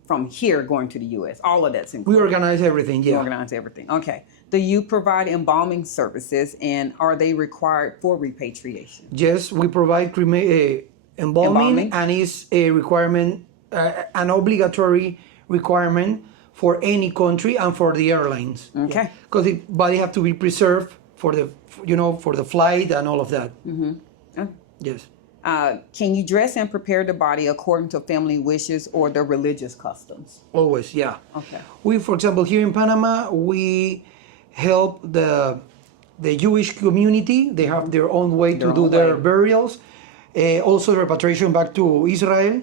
from here going to the U.S. All of that's included. We organize everything, You yeah. organize everything. Okay. Do you provide embalming services, and are they required for repatriation? Yes, we provide embalming, and it's a requirement, an obligatory requirement for any country and for the airlines. Okay. Because the body have to be preserved for the flight and all of that. Oh. Yes. Can you dress and prepare the body according to family wishes or the religious customs? Always, yeah. Okay. We, for example, here in Panama, we help the Jewish community. They have their own way to do their burials. Also, repatriation back to Israel.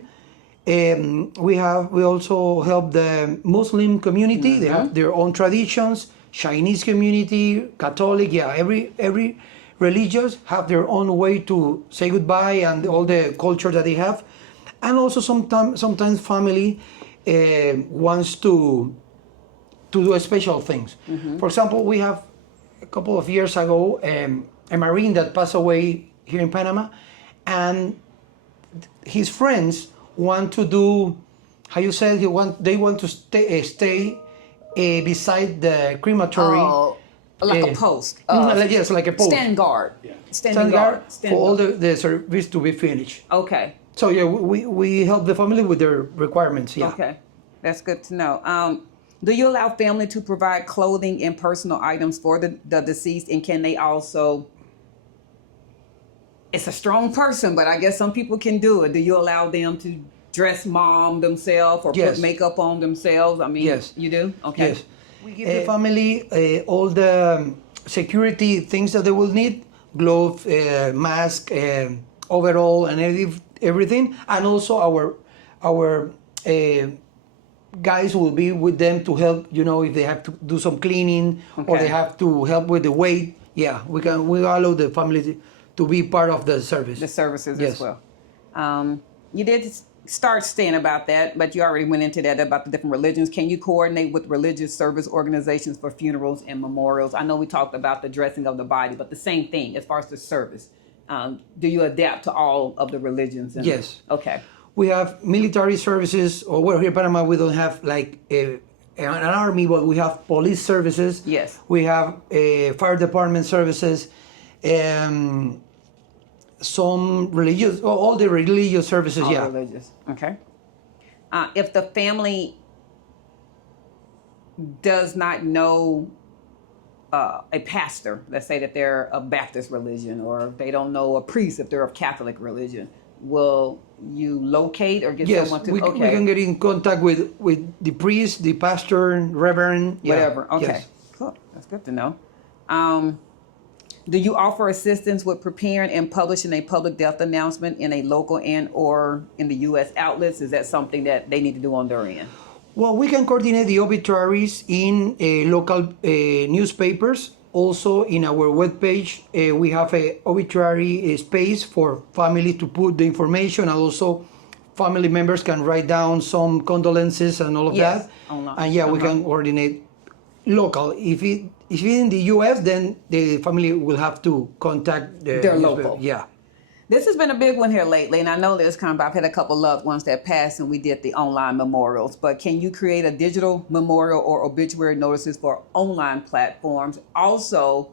We also help the Muslim community. They have their own traditions. Chinese community, Catholic, yeah. Every religious have their own way to say goodbye and all the culture that they have. And also sometimes family wants to do special things. For example, we have a couple of years ago a Marine that passed away here in Panama, and his friends want to do, how you said, they want to stay beside the crematory. Oh, like a post. Yes, like a post. Stand guard. Yeah. Standing guard. For all the service to be finished. Okay. So yeah, we help the family with their requirements. Yeah. Okay, that's good to know. Do you allow family to provide clothing and personal items for the deceased, and can they also? It's a strong person, but I guess some people can do it. Do you allow them to dress mom themselves or Yes. put makeup on themselves? I mean, Yes. You do? Okay. Yes. We give the family all the security things that they will need: glove, mask, overall, and everything. And also our guys will be with them to help. If they have to do some cleaning or they have to help with the weight. Yeah, we allow the family to be part of the service. The services Yes. as well. You did start saying about that, but you already went into that about the different religions. Can you coordinate with religious service organizations for funerals and memorials? I know we talked about the dressing of the body, but the same thing as far as the service. Do you adapt to all of the religions? Yes. Okay. We have military services, or here in Panama we don't have like an army, but we have police services. Yes. We have fire department services. Some religious, all the religious services, All yeah. religious. Okay. If the family does not know a pastor, let's say that they're of Baptist religion, or they don't know a priest if they're of Catholic religion, will you locate or get Yes, someone to? we can get in contact with the priest, the pastor, reverend, yeah. Whatever. Okay. Yes. Cool. That's good to know. Do you offer assistance with preparing and publishing a public death announcement in a local and or in the U.S. outlets? Is that something that they need to do on their end? Well, we can coordinate the obituaries in local newspapers. Also, in our webpage, we have a obituary space for family to put the information, and also family members can write down some condolences and all of that. Online. And yeah, we can coordinate local. If it's in the U.S., then the family will have to contact their local. Yeah. This has been a big one here lately, and I know there's I've had a couple loved ones that passed, and we did the online memorials. But can you create a digital memorial or obituary notices for online platforms? Also,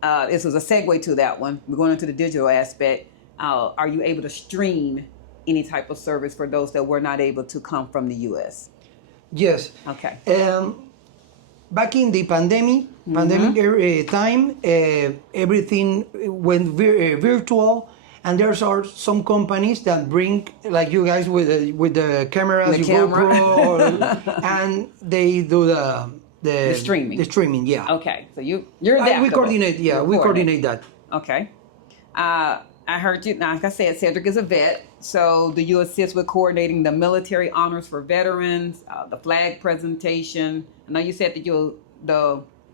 this was a segue to that one. We're going into the digital aspect. Are you able to stream any type of service for those that were not able to come from the U.S.? Yes. Okay. Back in the pandemic time, everything went virtual. And there's are some companies that bring, like you guys with the cameras, GoPro, and they do the streaming. The streaming, yeah. Okay, so you're that. We coordinate, yeah, we coordinate that. Okay. I heard you. Now, like I said, Cedric is a vet. So, do you assist with coordinating the military honors for veterans, the flag presentation? I know you said that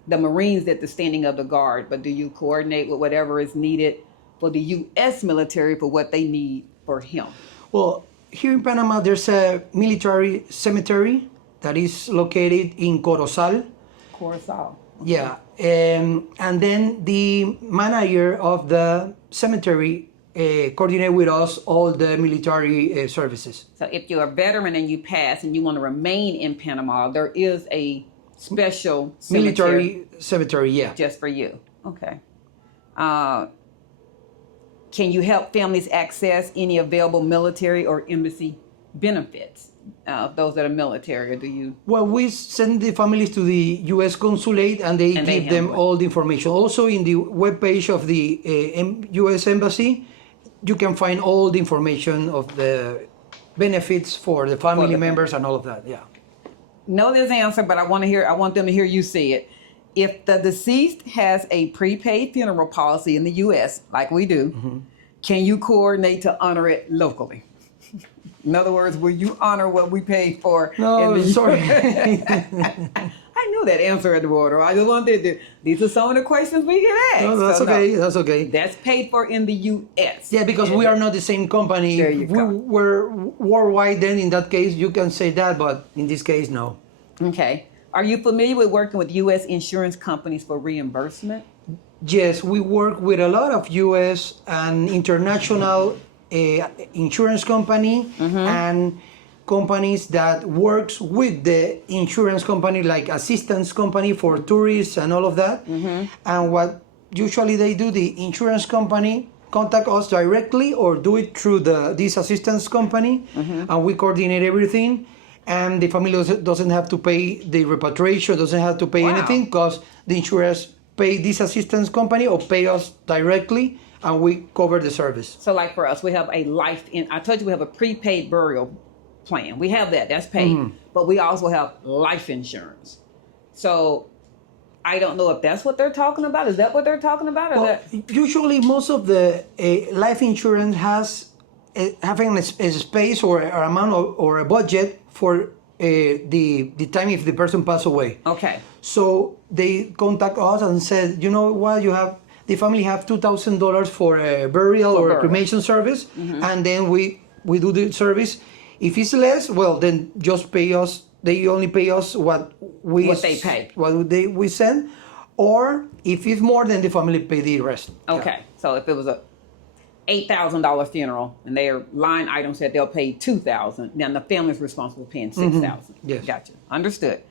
the Marines did the standing of the guard, but do you coordinate with whatever is needed for the U.S. military for what they need for him? Well, here in Panama, there's a military cemetery that is located in Corozal. Corozal. Yeah, and then the manager of the cemetery coordinate with us all the military services. So if you're a veteran and you pass and you want to remain in Panama, there is a special military cemetery, yeah. Just for you. Okay. Can you help families access any available military or embassy benefits? Those that are military, or do you? Well, we send the families to the U.S. consulate, and they give them all the information. Also, in the webpage of the U.S. Embassy, you can find all the information of the benefits for the family members and all of that. Yeah. Know this answer, but I want them to hear you say it. If the deceased has a prepaid funeral policy in the U.S., like we do, can you coordinate to honor it locally? In other words, will you honor what we paid for? No, sorry. I knew that answer in the water. I just wanted to. These are some of the questions we get asked. No, that's okay. That's okay. That's paid for in the U.S. Yeah, because we are not the same company. There you go. We're worldwide. Then in that case, you can say that, but in this case, no. Okay. Are you familiar with working with U.S. insurance companies for reimbursement? Yes, we work with a lot of U.S. and international insurance company and companies that works with the insurance company, like assistance company for tourists and all of that. And what usually they do, the insurance company contact us directly or do it through this assistance company, and we coordinate everything. And the family doesn't have to pay the repatriation, doesn't have to pay anything, because the insurers pay this assistance company or pay us directly, and we cover the service. So like for us, we have a I told you we have a prepaid burial plan. We have that's paid, but we also have life insurance. So I don't know if that's what they're talking about. Is that what they're talking about? Or usually most of the life insurance has having a space or amount or a budget for the time if the person passed away. Okay. So they contact us and said, you know what, the family have $2,000 for a burial or a cremation service, and then we do the service. If it's less, well, then just pay us. They only pay us what they pay, we send, or if it's more, then the family pay the rest. Okay, so if it was a $8,000 funeral and their line item said they'll pay $2,000, then the family's responsible for paying $6,000. Yes, gotcha, understood.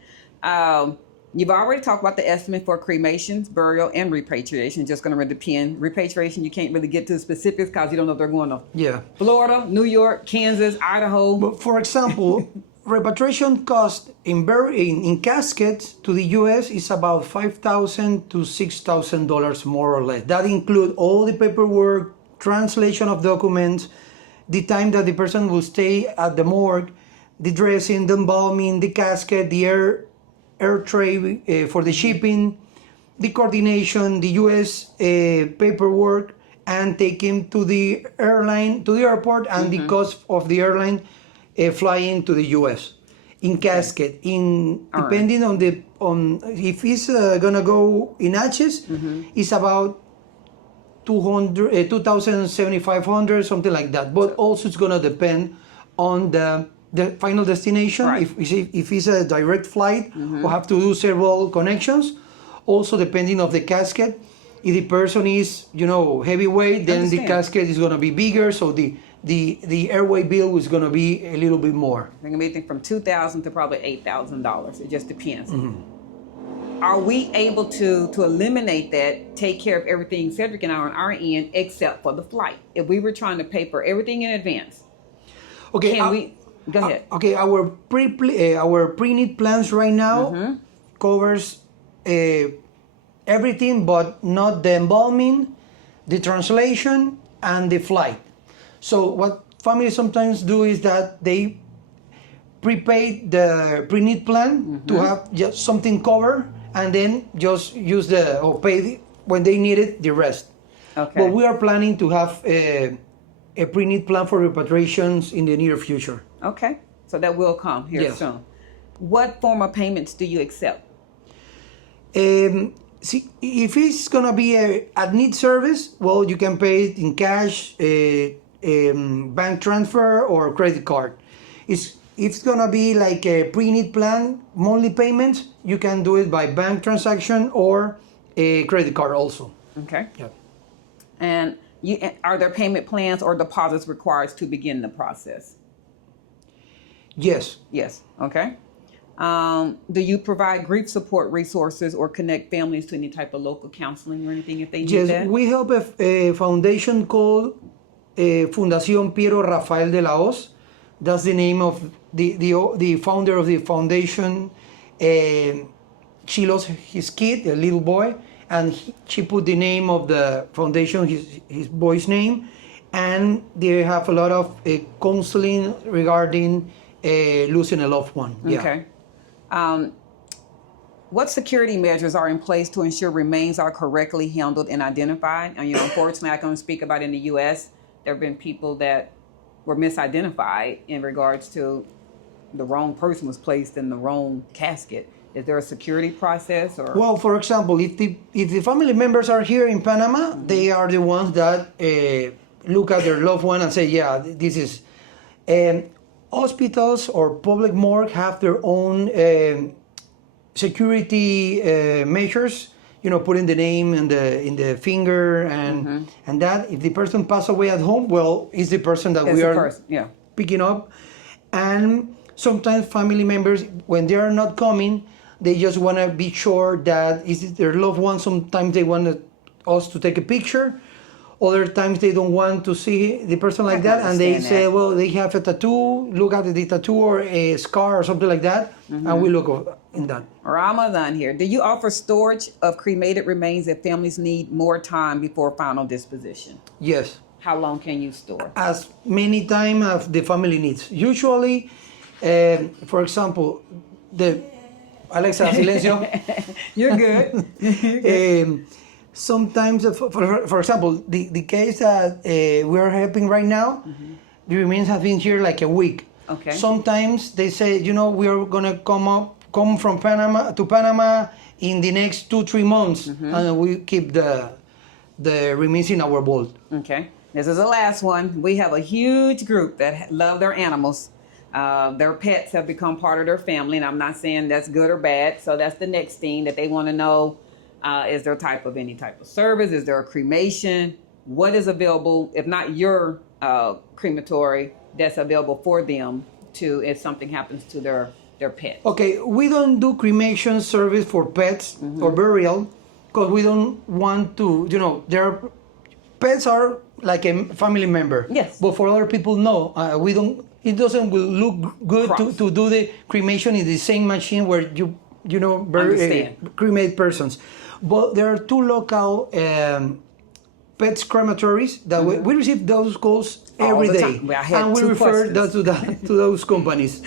You've already talked about the estimate for cremations, burial, and repatriation. Just going to depend. Repatriation, you can't really get to the specifics because you don't know if they're going to Florida, New York, Kansas, Idaho. But for example, repatriation cost in caskets to the U.S. is about $5,000 to $6,000 more or less. That includes all the paperwork, translation of documents, the time that the person will stay at the morgue, the dressing, the embalming, the casket, the air tray for the shipping, the coordination, the U.S. Paperwork, and take him to the airline, to the airport, and the cost of the airline flying to the U.S. in casket. Depending on if he's gonna go in hatches, it's about 2,500, something like that. But also it's gonna depend on the final destination. Right. If it's a direct flight, we'll have to do several connections. Also depending of the casket. If the person is, heavyweight, then the casket is gonna be bigger. So the airway bill is gonna be a little bit more. It can be anything from $2,000 to probably $8,000. It just depends. Are we able to eliminate that, take care of everything Cedric and I on our end, except for the flight? If we were trying to pay for everything in advance, okay, can we? Go ahead. Okay, our pre-need plans right now covers everything, but not the embalming, the translation, and the flight. So what families sometimes do is that they prepay the pre-need plan to have just something covered, and then just use pay when they need it the rest. Okay. But we are planning to have a pre-need plan for repatriations in the near future. Okay, so that will come here soon. What form of payments do you accept? See, if it's gonna be a at-need service, well, you can pay it in cash, bank transfer, or credit card. If it's gonna be like a pre-need plan, monthly payments, you can do it by bank transaction or a credit card also. Okay. Yeah. And are there payment plans or deposits required to begin the process? Yes. Yes. Okay. Do you provide grief support resources or connect families to any type of local counseling or anything if they need that? Yes, we help a foundation called Fundación Piero Rafael de la Hoz. That's the name of the founder of the foundation. She lost his kid, a little boy, and she put the name of the foundation, his boy's name, and they have a lot of counseling regarding losing a loved one. Okay. What security measures are in place to ensure remains are correctly handled and identified? And, unfortunately, I can speak about in the U.S., there have been people that were misidentified in regards to the wrong person was placed in the wrong casket. Is there a security process? Or? Well, for example, if the family members are here in Panama, they are the ones that look at their loved one and say, yeah, this is... hospitals or public morgue have their own security measures, putting the name in the finger and that. If the person passed away at home, well, it's the person that we are picking up. And sometimes family members, when they are not coming, they just want to be sure that is their loved one. Sometimes they want us to take a picture. Other times they don't want to see the person like that, and they say, well, they have a tattoo, look at the tattoo or a scar or something like that, and we look in that. Ramadan here. Do you offer storage of cremated remains if families need more time before final disposition? Yes. How long can you store? As many time as the family needs. Usually, for example, Alexa, silencio. You're good. Sometimes, for example, the case that we are helping right now, the remains have been here like a week. Okay. Sometimes they say, we are gonna come from Panama to Panama in the next 2-3 months, and we keep the remains in our vault. Okay. This is the last one. We have a huge group that love their animals. Their pets have become part of their family, and I'm not saying that's good or bad. So that's the next thing that they want to know. Is there any type of service? Is there a cremation? What is available, if not your crematory, that's available for them if something happens to their pet? Okay, we don't do cremation service for pets or burial because we don't want to, their pets are like a family member. Yes. But for other people, no. It doesn't look good to do the cremation in the same machine where cremate persons. But there are 2 local pets crematories that we receive those calls every day, and we refer to those companies.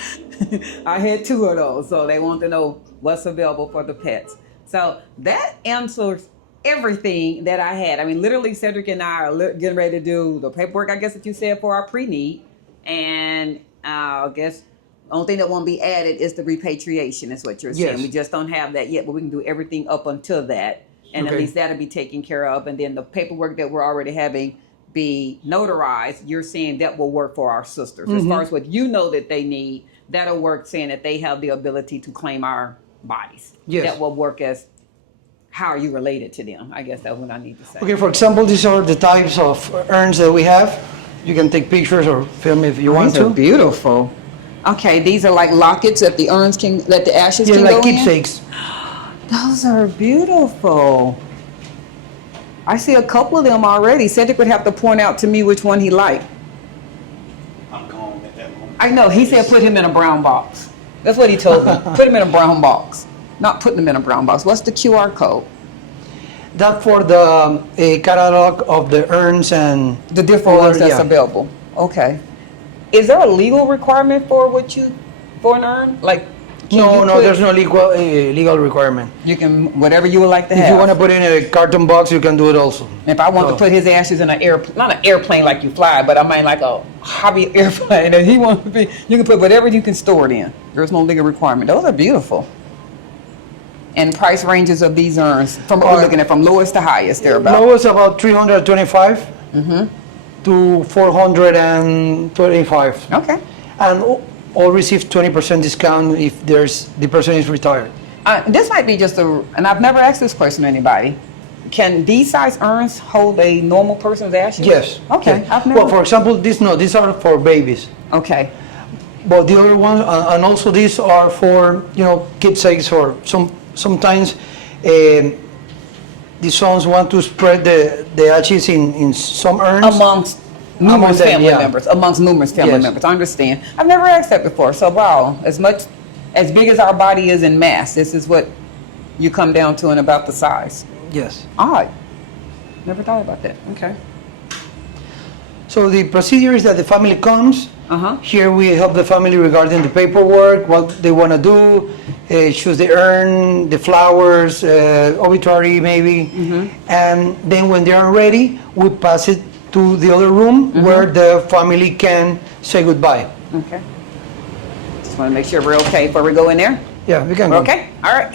I had 2 of those, so they want to know what's available for the pets. So that answers everything that I had. I mean, literally, Cedric and I are getting ready to do the paperwork, I guess, that you said for our pre-need. And I guess the only thing that won't be added is the repatriation, is what you're saying. Yes. We just don't have that yet, but we can do everything up until that. And at Okay. least that'll be taken care of. And then the paperwork that we're already having be notarized, you're saying that will work for our sisters. As far as what you know that they need, that'll work, saying that they have the ability to claim our bodies. Yes. That will work as how are you related to them? I guess that's what I need to say. Okay, for example, these are the types of urns that we have. You can take pictures or film if you want These are to. beautiful. Okay, these are like lockets that the urns can, that the ashes Yeah, can like go in? keepsakes. Those are beautiful. I see a couple of them already. Cedric would have to point out to me which one he liked. I'm gone at that moment. I know, he said put him in a brown box. That's what he told me. Put him in a brown box. Not putting him in a brown box. What's the QR code? That for the catalog of the urns and The different ones that's yeah. available. Okay. Is there a legal requirement for an urn? Like, can No, you no, put- there's no legal requirement. You can, whatever you would like to have. If you want to put in a carton box, you can do it also. If I want Oh. to put his ashes in an airplane, not an airplane like you fly, but I mean like a hobby airplane that he wants to be, you can put whatever you can store it in. There's no legal requirement. Those are beautiful. And price ranges of these urns, from what we're looking at, from lowest to highest, they're about. Lowest about 325 to 425. Okay. And all receive 20% discount if the person is retired. This might be just and I've never asked this question to anybody. Can these size urns hold a normal person's ashes? Yes. Okay. Yes. I've never. Well, for example, these are for babies. Okay. But the other ones, and also these are for, keepsakes, or sometimes the sons want to spread the ashes in some urns. Amongst numerous them, family yeah. members. Amongst numerous family Yes. members. I understand. I've never asked that before. So wow, as big as our body is in mass, this is what you come down to in about the size. Yes. Odd. Never thought about that. Okay. So the procedure is that the family comes. Uh-huh. Here we help the family regarding the paperwork, what they want to do, choose the urn, the flowers, obituary maybe. And then when they are ready, we pass it to the other room where the family can say goodbye. Okay. Just want to make sure we're okay before we go in there. Yeah, we can We're go. okay? All right.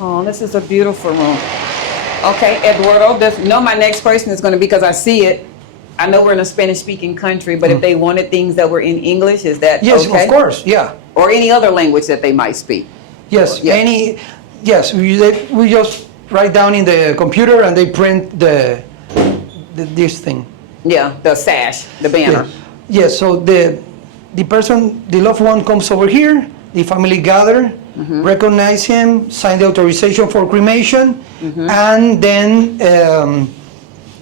Oh, this is a beautiful room. Okay, Eduardo, my next question is going to be, because I see it, I know we're in a Spanish-speaking country, but if they wanted things that were in English, is that Yes, okay? of course, yeah. Or any other language that they might speak? Yes, Yeah. yes, we just write down in the computer and they print this thing. Yeah, the sash, the banner. Yes, so the loved one comes over here, the family gather, recognize him, sign the authorization for cremation, and then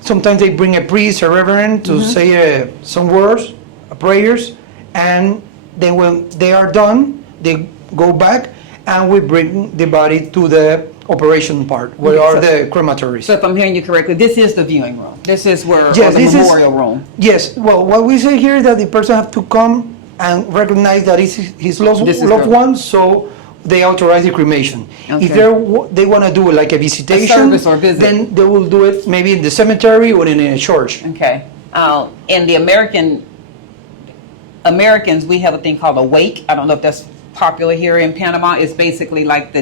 sometimes they bring a priest, a reverend, to say some words, prayers, and then when they are done, they go back and we bring the body to the operation part, where Okay, are so- the crematories. So if I'm hearing you correctly, this is the viewing room. This is where, Yes, or the this is- memorial room. Yes, well, what we say here is that the person have to come and recognize that it's his loved This is one, so they authorize the cremation. Okay. If they want to do like a visitation, service or visit. then they will do it maybe in the cemetery or in a church. Okay. In the Americans, we have a thing called a wake. I don't know if that's popular here in Panama. It's basically like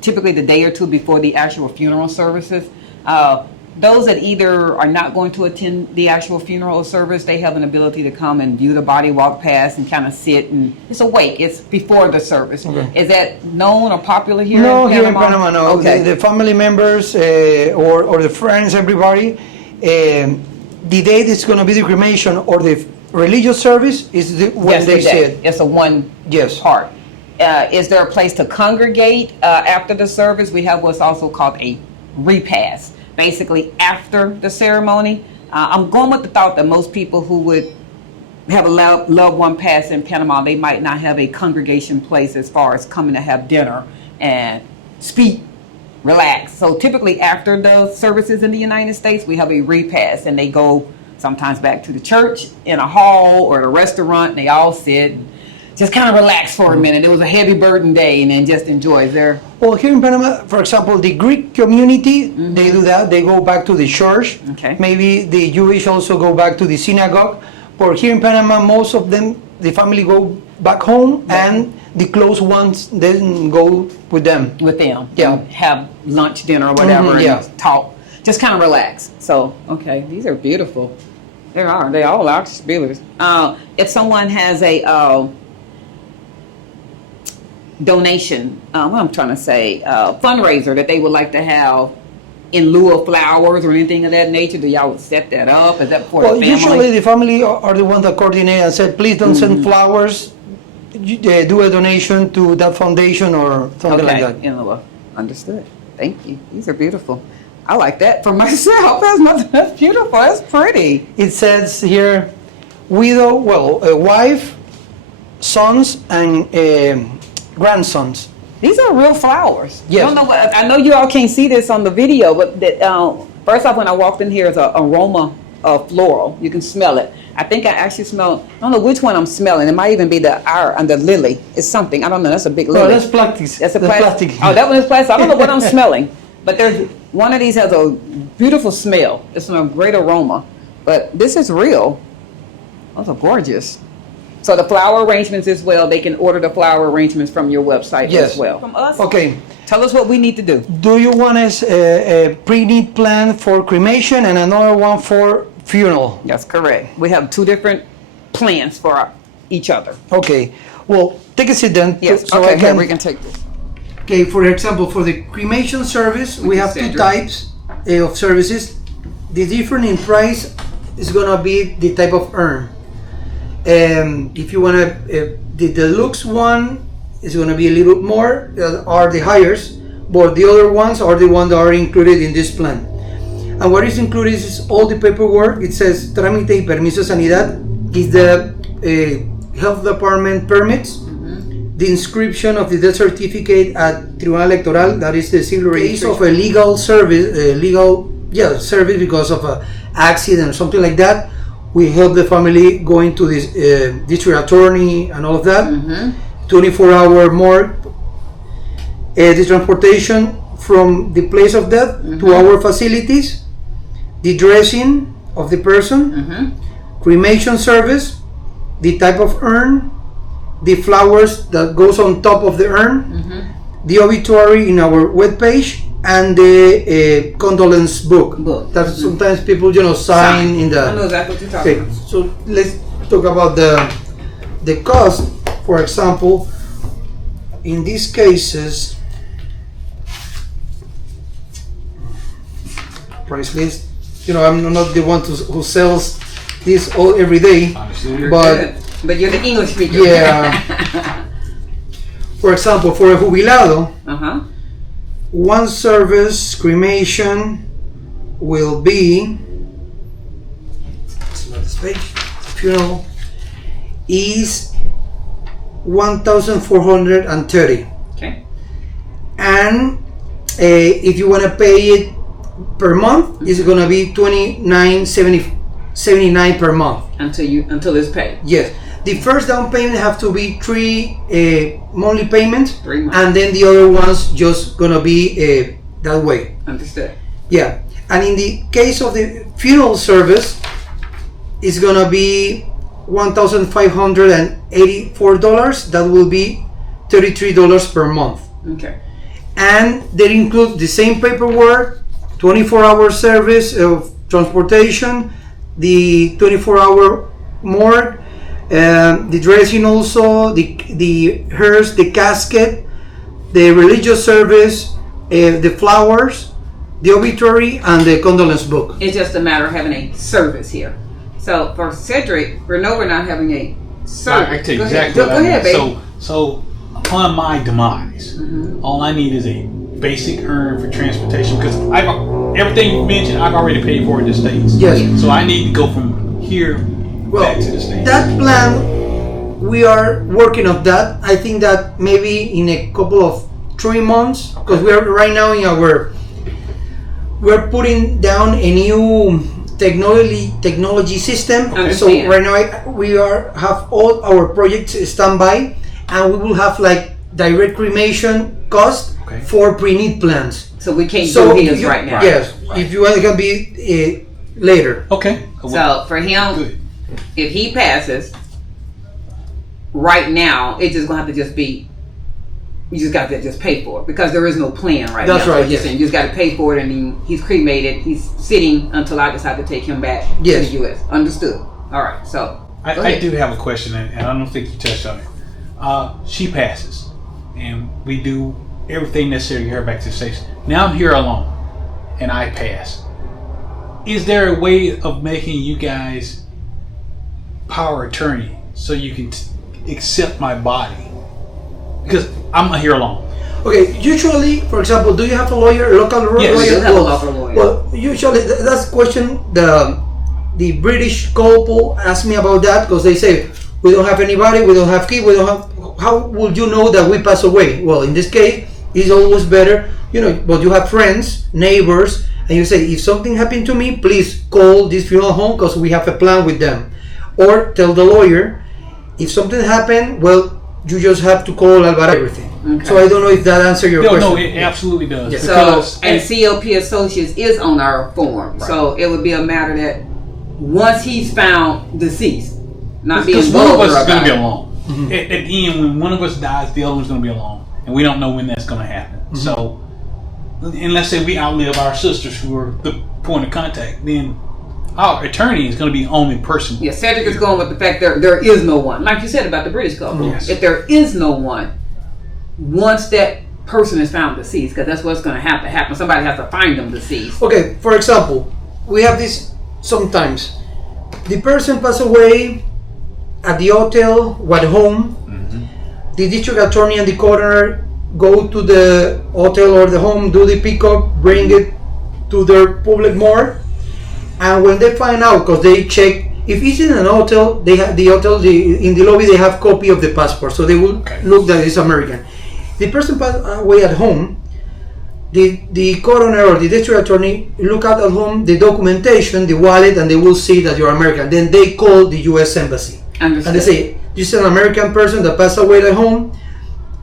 typically the day or two before the actual funeral services. Those that either are not going to attend the actual funeral service, they have an ability to come and view the body, walk past, and kind of sit. And it's a wake. It's before the service. Okay. Is that known or popular here No, in Panama? here in Panama, no. Okay. The family members or the friends, everybody, the day it's going to be the cremation or the religious service is when That's they the day. say it. It's a one Yes. part. Is there a place to congregate after the service? We have what's also called a repast, basically after the ceremony. I'm going with the thought that most people who would have a loved one pass in Panama, they might not have a congregation place as far as coming to have dinner and speak, relax. So typically after the services in the United States, we have a repast, and they go sometimes back to the church in a hall or at a restaurant, and they all sit and just kind of relax for a minute. It was a heavy burden day, and then just enjoy. Is there? Well, here in Panama, for example, the Greek community, they do that. They go back to the church. Okay. Maybe the Jewish also go back to the synagogue. But here in Panama, most of them, the family go back home, and the close ones then go with them. With them, Yeah. and have lunch, dinner, or whatever, yeah. and talk. Just kind of relax. So, okay, these are beautiful. They are. They all are Butlers. If someone has a donation, what I'm trying to say, fundraiser that they would like to have in lieu of flowers or anything of that nature, do y'all set that up? Is that for Well, the family? usually the family are the ones that coordinate and said, please don't send flowers. Do a donation to that foundation or something like that. In lieu of. Understood. Thank you. These are beautiful. I like that for myself. That's beautiful. That's pretty. It says here, widow, well, a wife, sons, and grandsons. These are real flowers. Yes. I don't know what, I know you all can't see this on the video, but that, first off, when I walked in here, is an aroma of floral. You can smell it. I think I actually smell, I don't know which one I'm smelling. It might even be the lily. It's something. I don't know. That's a big lily. No, that's plastic. That's a That's plastic. Oh, that one is plastic. I don't know what I'm smelling. But there's one of these has a beautiful smell. It's a great aroma. But this is real. Those are gorgeous. So the flower arrangements as well, they can order the flower arrangements from your website Yes. as well. From us. Okay. Tell us what we need to do. Do you want a pre-need plan for cremation and another one for funeral? That's correct. We have two different plans for each other. Okay. Well, take a seat then. Yes. So okay, I can, we can take this. Okay, for example, for the cremation service, we have two Cassandra. types of services. The difference in price is gonna be the type of urn. If you wanna, the deluxe one is gonna be a little more, are the highest, but the other ones are the ones that are included in this plan. And what is included is all the paperwork. It says trámite y permiso de sanidad, is the health department permits, the inscription of the death certificate at Tribunal Electoral, that is the civil registry of a legal service, service because of an accident or something like that. We help the family going to this district attorney and all of that. 24-hour morgue, the transportation from the place of death to our facilities, the dressing of the person, cremation service, the type of urn, the flowers that goes on top of the urn, the obituary in our webpage, and the condolence book. That sometimes people, sign in the. I know exactly what you're talking Okay, about. so let's talk about the cost. For example, in these cases, price list. I'm not the one who sells this every day, but But you're the English speaker. yeah. For example, for a jubilado, one service cremation will be. It's not this page. Funeral is 1,430. Okay. And if you want to pay it per month, it's gonna be 29.79 per month. Until it's paid. Yes. The first down payment have to be 3 monthly payments, 3 months. and then the other ones just gonna be that way. Understood. Yeah. And in the case of the funeral service, it's gonna be $1,584. That will be $33 per month. Okay. And they include the same paperwork, 24-hour service of transportation, the 24-hour morgue, the dressing also, the hearse, the casket, the religious service, the flowers, the obituary, and the condolence book. It's just a matter of having a service here. So for Cedric, we're not having a service. I tell you Go exactly ahead. what Go ahead, baby. So upon my demise, all I need is a basic urn for transportation, because everything you mentioned I've already paid for in the States. Yes. So I need to go from here back to the States. That plan, we are working on that. I think that maybe in a couple of 3 months, because we are right now we're putting down a new technology system. Okay. So right now we have all our projects standby, and we will have like direct cremation cost for pre-need plans. So we can't do his you, right now. Yes, if you want, it can be later. Okay. So for him, Good. if he passes, right now it's just gonna have to just be. You just got to just pay for it because there is no plan right That's now. right. So Yes. you just got to pay for it, and he's cremated. He's sitting until I decide to take him back to the U.S. Understood. All right. So I do have a question, and I don't think you touched on it. She passes, and we do everything necessary to get her back to the States. Now I'm here alone, and I pass. Is there a way of making you guys power attorney so you can accept my body? Because I'm here alone. Okay, usually, for example, do you have a lawyer, local Yes, lawyer? we do have a local lawyer. Well, usually that's a question the British couple ask me about that because they say we don't have anybody, we don't have kids, we don't have. How would you know that we pass away? Well, in this case, it's always better, but you have friends, neighbors, and you say if something happened to me, please call this funeral home because we have a plan with them, or tell the lawyer if something happened. Well, you just have to call Alvarado everything. Okay. So I don't know if that answers your question. No, it absolutely does. Yes. So, and COP Associates is on our form. Right. So it would be a matter that once he's found deceased, not being because one of us vulgar is going to be about it. alone. Mm-hmm. At the end, when one of us dies, the other one's going to be alone, and we don't know when that's going to happen. Mm-hmm. So, and let's say we outlive our sisters who are the point of contact, then our attorney is going to be the only person. Yeah, Cedric is going with the fact there is no one. Like you said about the British couple. Yes. If there is no one, once that person is found deceased, because that's what's going to have to happen. Somebody has to find them deceased. Okay, for example, we have this sometimes. The person passed away at the hotel or at home. Mm-hmm. The district attorney and the coroner go to the hotel or the home, do the pickup, bring it to their public morgue. And when they find out, because they check, if it's in an hotel, they have in the lobby they have copy of the passport, so they will look that it's American. The person passed away at home. The coroner or the district attorney look at home the documentation, the wallet, and they will see that you're American. Then they call the U.S. embassy. Understood. And they say this is an American person that passed away at home,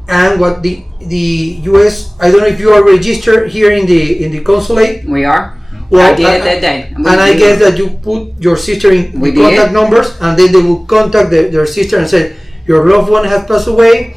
and what the U.S. I don't know if you are registered here in the consulate. We are. Well, I did that day. And I guess that you put your sister in contact numbers, and then they will contact their sister and say, your loved one has passed away.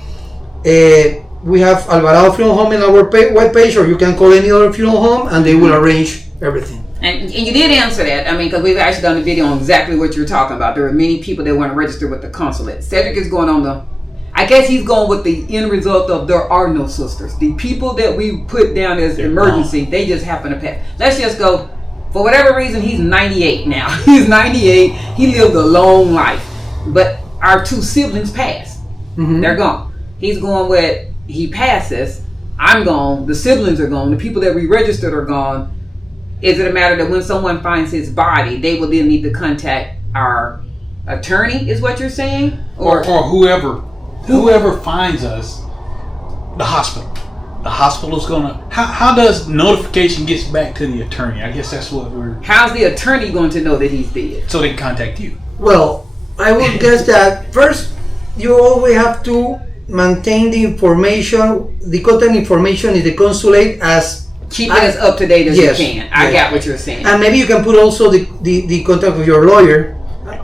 We have Alvarado Funeral Home in our webpage, or you can call any other funeral home, and they will arrange everything. And you did answer that. I mean, because we've actually done a video on exactly what you're talking about. There are many people that want to register with the consulate. Cedric is going on I guess he's going with the end result of there are no sisters. The people that we put down as emergency, they just happen to pass. Let's just go, for whatever reason, he's 98 now. He's 98. He lived a long life. But our two siblings passed. Mm-hmm. They're gone. He's going with, he passes, I'm gone, the siblings are gone, the people that we registered are gone. Is it a matter that when someone finds his body, they will then need to contact our attorney, is what you're saying? Or whoever finds us, the hospital. The hospital's gonna. How does notification gets back to the attorney? I guess that's what we're. How's the attorney going to know that he's dead? So they can contact you. Well, I would guess that first you always have to maintain the information, the contact information in the consulate as keep it as up to date as you can. I got what you're saying. And maybe you can put also the contact with your lawyer.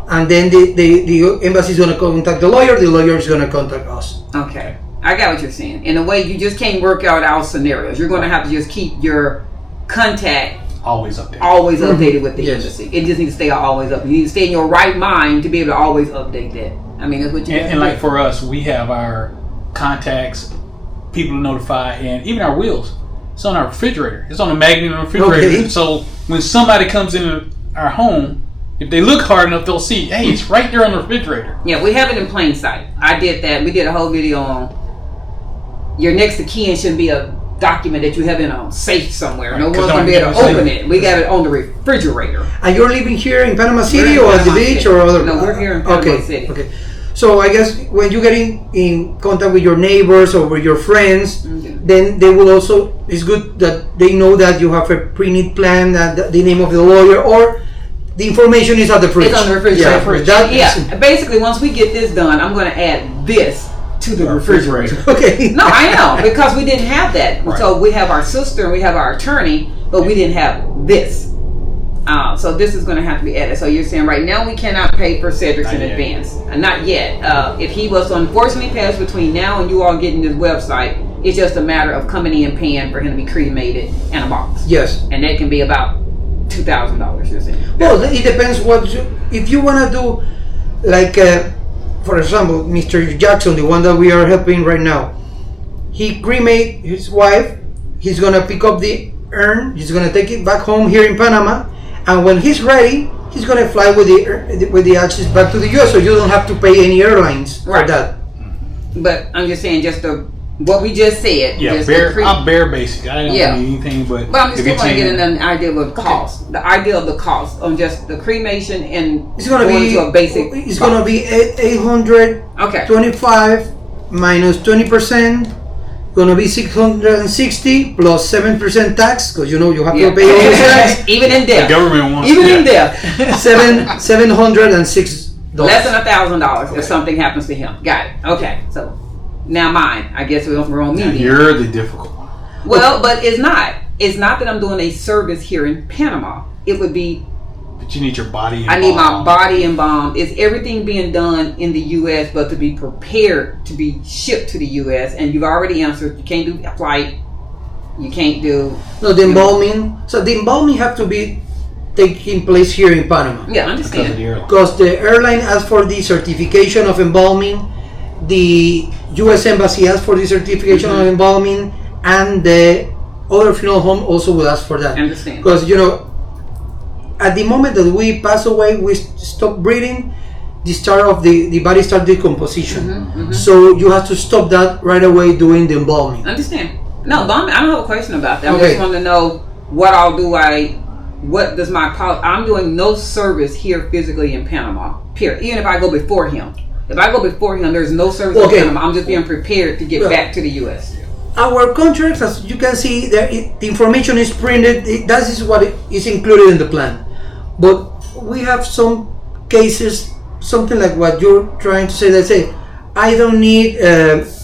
And then the embassy is going to contact the lawyer is going to contact us. Okay. I got what you're saying. In a way, you just can't work out our scenarios. You're going to have to just keep your contact always updated. Always updated with the embassy. It just needs to stay always up. You need to stay in your right mind to be able to always update that. I mean, that's what you and like for us, we have our contacts, people to notify, and even our wheels. It's on our refrigerator. It's on a magnet on the refrigerator. Okay. So when somebody comes in our home, if they look hard enough, they'll see, hey, it's right there on the refrigerator. Yeah, we have it in plain sight. I did that. We did a whole video on your next of kin shouldn't be a document that you have in a safe somewhere. Right, no one's going to be able to open it. We got it on the refrigerator. And you're living here in Panama City or at the beach or other? No, we're here in Panama City. Okay. So I guess when you get in contact with your neighbors or with your friends, then they will also, it's good that they know that you have a pre-need plan, that the name of the lawyer, or the information is at the fridge. It's on the refrigerator. That- Basically, once we get this done, I'm going to add this to the refrigerator. Okay. No, I know, because we didn't have that. Right. So we have our sister and we have our attorney, but we didn't have this. So this is going to have to be added. So you're saying right now we cannot pay for Cedric's in advance. Not yet. If he was to unfortunately pass between now and you all getting this website, it's just a matter of coming in paying for him to be cremated in a box. Yes. And that can be about $2,000, you're saying. Well, it depends if you want to do, like, for example, Mr. Jackson, the one that we are helping right now, he cremate his wife, he's going to pick up the urn, he's going to take it back home here in Panama, and when he's ready, he's going to fly with the ashes back to the U.S., so you don't have to pay any airlines for that. But I'm just saying, what we just said. Yeah, I'm bare basic. I don't need anything but. But I'm just still want to get an idea of the cost. Okay. The idea of the cost on just the cremation and it's going to be a basic. It's going to be $825 minus 20%. Going to be $660 plus 7% tax, because you have to pay all the tax. Even in death. The government wants. Even in death. $706. Less than $1,000 if something happens to him. Got it. Okay, so. Now mine, I guess we're on me. You're the difficult one. Well, but it's not. It's not that I'm doing a service here in Panama. It would be. But you need your body embalmed. I need my body embalmed. It's everything being done in the U.S., but to be prepared to be shipped to the U.S. And you've already answered. You can't do a flight. You can't do. No, the embalming. So the embalming have to be taking place here in Panama. Yeah, I understand. Because the airline asks for the certification of embalming. The U.S. Embassy asked for the certification of embalming, and the other funeral home also will ask for that. I understand. Because, at the moment that we pass away, we stop breathing, the body starts decomposition. So you have to stop that right away doing the embalming. Understand. No, embalming, I don't have a question about that. Okay. I just want to know what does my policy, I'm doing no service here physically in Panama, period. Even if I go before him. If I go before him, there's no service in Panama. I'm just being prepared to get back to the U.S. Our contracts, as you can see, the information is printed. That is what is included in the plan. But we have some cases, something like what you're trying to say. They say, I don't need,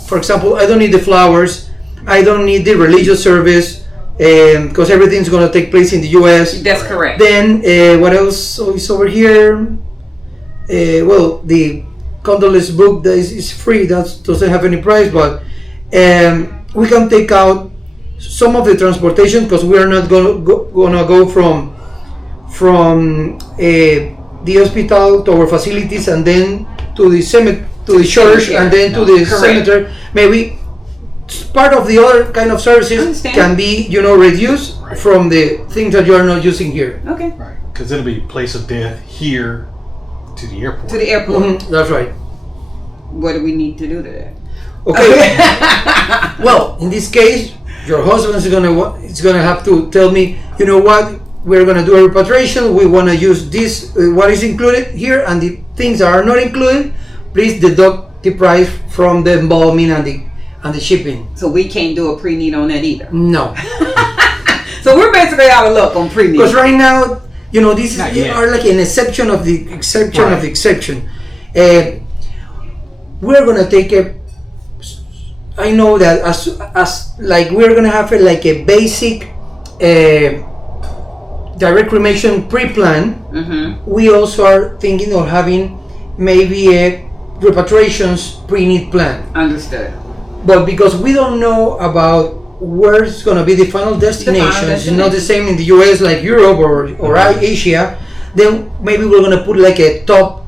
for example, I don't need the flowers. I don't need the religious service because everything's going to take place in the U.S. That's correct. Then what else is over here? The condolence book that is free, that doesn't have any price, but we can take out some of the transportation because we are not gonna go from the hospital to our facilities and then to the church and then to the cemetery. Maybe part of the other kind of services can be reduced from the things that you are not using here. Okay. Right, because it'll be place of death here. To the airport. That's right. What do we need to do to that? Okay. Well, in this case, your husband is gonna have to tell me. You know what? We're gonna do a repatriation. We want to use this. What is included here, and the things that are not included, please deduct the price from the embalming and the shipping. So we can't do a pre-need on that either. No. So we're basically out of luck on pre-need. Because right now. This is are like an exception of the exception of the exception. We're gonna take I know that as like we're gonna have a basic direct cremation pre-plan. We also are thinking of having maybe a repatriations pre-need plan. Understood. But because we don't know about where it's going to be the final destination, it's not the same in the US like Europe or Asia, then maybe we're going to put like a top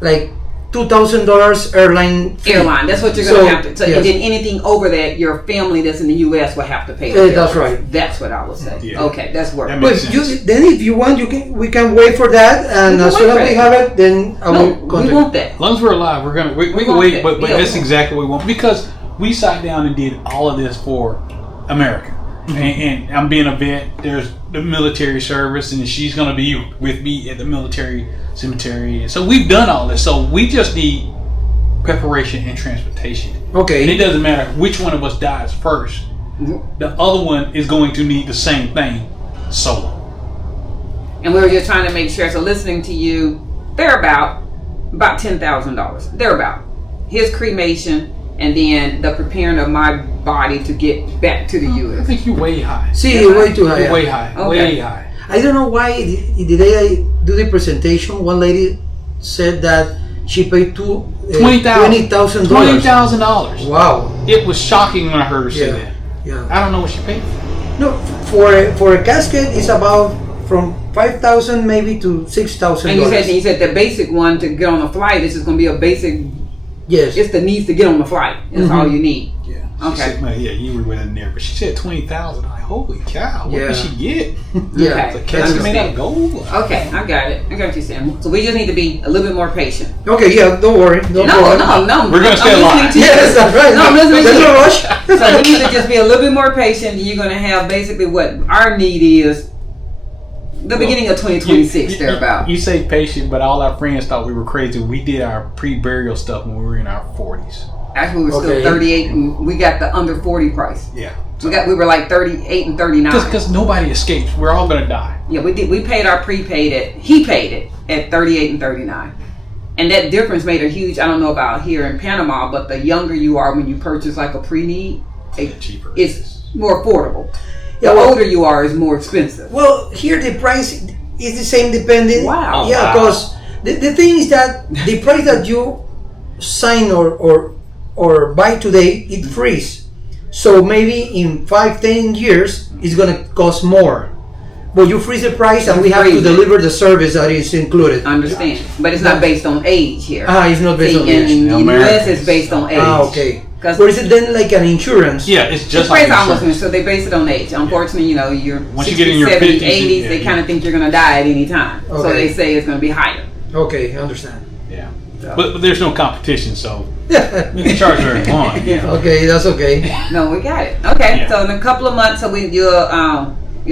$2,000 airline fee. That's what you're going to have to. So yes. And then anything over that, your family that's in the US will have to pay. That's right. That's what I would say. Yeah. Okay, that's working. But then if you want, we can wait for that, and as soon as we have it, then I will contact. We want that. As long as we're alive, we can wait. But that's exactly what we want, because we sat down and did all of this for America. And I'm being a vet. There's the military service, and she's going to be with me at the military cemetery. So we've done all this. So we just need preparation and transportation. Okay. And it doesn't matter which one of us dies first. The other one is going to need the same thing solo. And we were just trying to make sure. So listening to you, they're about $10,000. They're about his cremation and then the preparing of my body to get back to the I U.S. think you're way high. See, way too high. You're way high. Okay. Way high. I don't know why the day I do the presentation, one lady said that she paid $20,000. $20,000. Wow. It was shocking when I heard her say that. Yeah. I don't know what she paid. No, for a casket it's about from 5,000 maybe to $6,000. And you said the basic one to get on a flight. This is going to be a basic. Yes. It's the needs to get on the flight. That's all you need. Yeah. Okay. Said, well, yeah, you were in there, but she said 20,000. I'm like, holy cow! What did she get? Yeah. It's a casket made out of gold. Okay, I got it. I got what you're saying. So we just need to be a little bit more patient. Okay, yeah, don't worry. No. We're gonna stay alive. Yes, that's right. No, I'm listening to There's you. no rush. So we need to just be a little bit more patient. You're going to have basically what our need is the beginning of 2026, thereabout. You say patient, but all our friends thought we were crazy. We did our pre-burial stuff when we were in our 40s. Actually, we were still 38, and we got the under 40 price. Yeah. We were like 38 and 39. Because nobody escapes. We're all gonna die. Yeah, we did. We paid our prepaid he paid it at 38 and 39. And that difference made a huge, I don't know about here in Panama, but the younger you are when you purchase like a pre-need, Cheaper. it's more affordable. Yeah, The well- older you are is more expensive. Well, here the price is the same depending. Wow. Yeah, because the thing is that the price that you sign or buy today, it frees. So maybe in 5-10 years, it's gonna cost more. But you freeze the price and we have to Freeze it. deliver the service that is included. I understand. But it's not based on age here. It's not based See, on age. in the US, American. it's based on age. Okay. 'Cause- Or is it then like an insurance? Yeah, it's It's just like based almost, insurance. so they base it on age. Unfortunately, you're Once you 60s, get in your 70s, 50s, 80s, yeah, they yeah. kind of think you're going to die at any time. So Okay. they say it's going to be higher. Okay, I understand. Yeah. But there's no competition, so we can charge whatever we want. Yeah. Okay, that's okay. No, we got it. Okay, Yeah. so in a couple of months, so you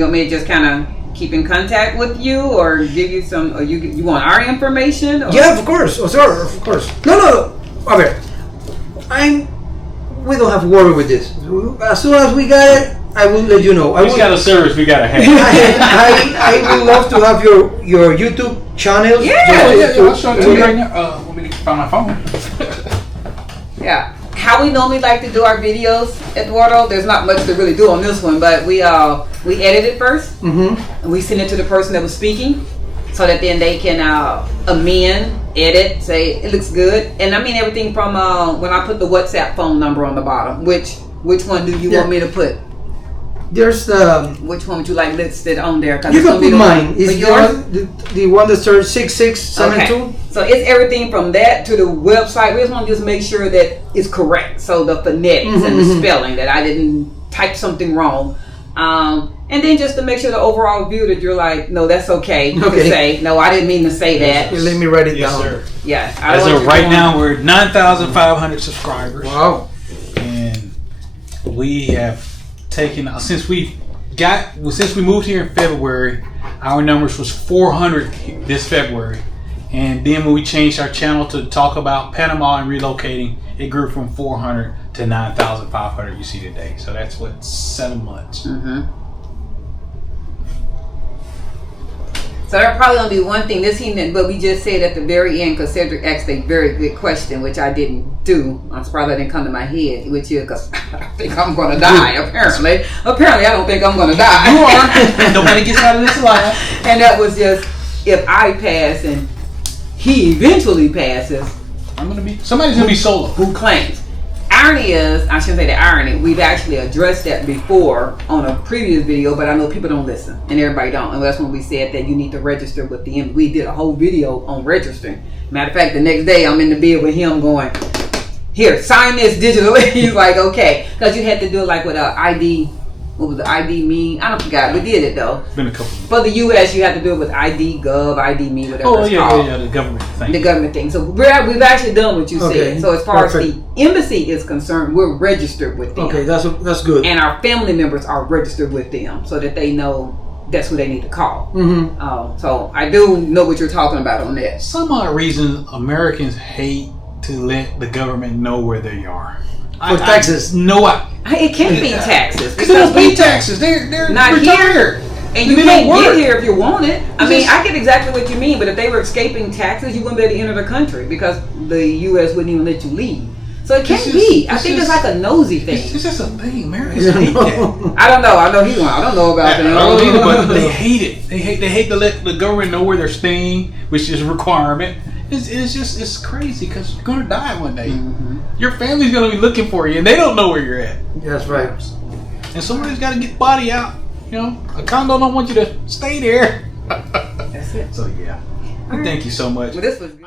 want me to just kind of keep in contact with you, or give you some, or you want our information? Or? Yeah, of course. Oh, sorry, of course. No. Okay. We don't have to worry with this. As soon as we got it, I will let you know. We got a service we gotta have. I would love to have your YouTube channel. Yeah. I'll show it to you right now. Let me find my phone. Yeah. How we normally like to do our videos, Eduardo, there's not much to really do on this one, but we edit it first, and we send it to the person that was speaking, so that then they can amend, edit, say it looks good, and I mean everything from when I put the WhatsApp phone number on the bottom. Which one do you want me to put? There's Which one would you like listed on there? 'Cause you it's can gonna be put the mine. one- It's but yours? the one that starts 6672. Okay. So it's everything from that to the website. We just want to just make sure that it's correct. So the phonetics and the spelling, that I didn't type something wrong. And then just to make sure the overall view that you're like, no, that's okay. You can say, no, I didn't mean to say that. Let me write it Yes, down. sir. Yeah. As of right now, we're at 9,500 subscribers. Wow. And we have taken, since we moved here in February, our numbers was 400 this February. And then when we changed our channel to talk about Panama and relocating, it grew from 400 to 9,500 you see today. So that's 7 months. So that probably gonna be one thing. But we just said at the very end, because Cedric asked a very good question, which I didn't do. I'm surprised that didn't come to my head, which is because I think I'm gonna die. Apparently, I don't think I'm gonna die. You are. Nobody gets out of this alive. And that was just, if I pass and he eventually passes, Somebody's gonna be solo. who claims? Irony is, I shouldn't say the irony, we've actually addressed that before on a previous video, but I know people don't listen, and everybody don't. And that's when we said that you need to register with the, we did a whole video on registering. Matter of fact, the next day I'm in the bed with him going, here, sign this digitally. He's like, okay. Because you had to do it like with a ID. What was the ID me? I don't forgot. We did it though. It's been a couple. For the US, you have to do it with ID Gov, ID me, whatever it's called. The government thing. The government thing. So we've actually done what you said. So as far as the embassy is concerned, we're registered with them. Okay, that's good. And our family members are registered with them, so that they know that's who they need to call. So I do know what you're talking about on that. Some odd reason Americans hate to let the government know where they are. For taxes. No, It can't be taxes because they don't pay taxes. They're not retired. here. And you they can't don't get work. here if you want it. I It's mean, just- I get exactly what you mean, but if they were escaping taxes, you wouldn't be able to enter the country because the U.S. wouldn't even let you leave. So it can't be. I think it's like a nosy thing. It's just a thing, Americans hate that. I don't know. I know he's one. I don't know about I them. don't either, but they hate it. They hate to let the government know where they're staying, which is a requirement. It's crazy because you're gonna die one day. Your family's gonna be looking for you, and they don't know where you're at. That's right. And somebody's got to get the body out. You know, a condo don't want you to stay there. That's it. So yeah, thank you so much. Well, this was good.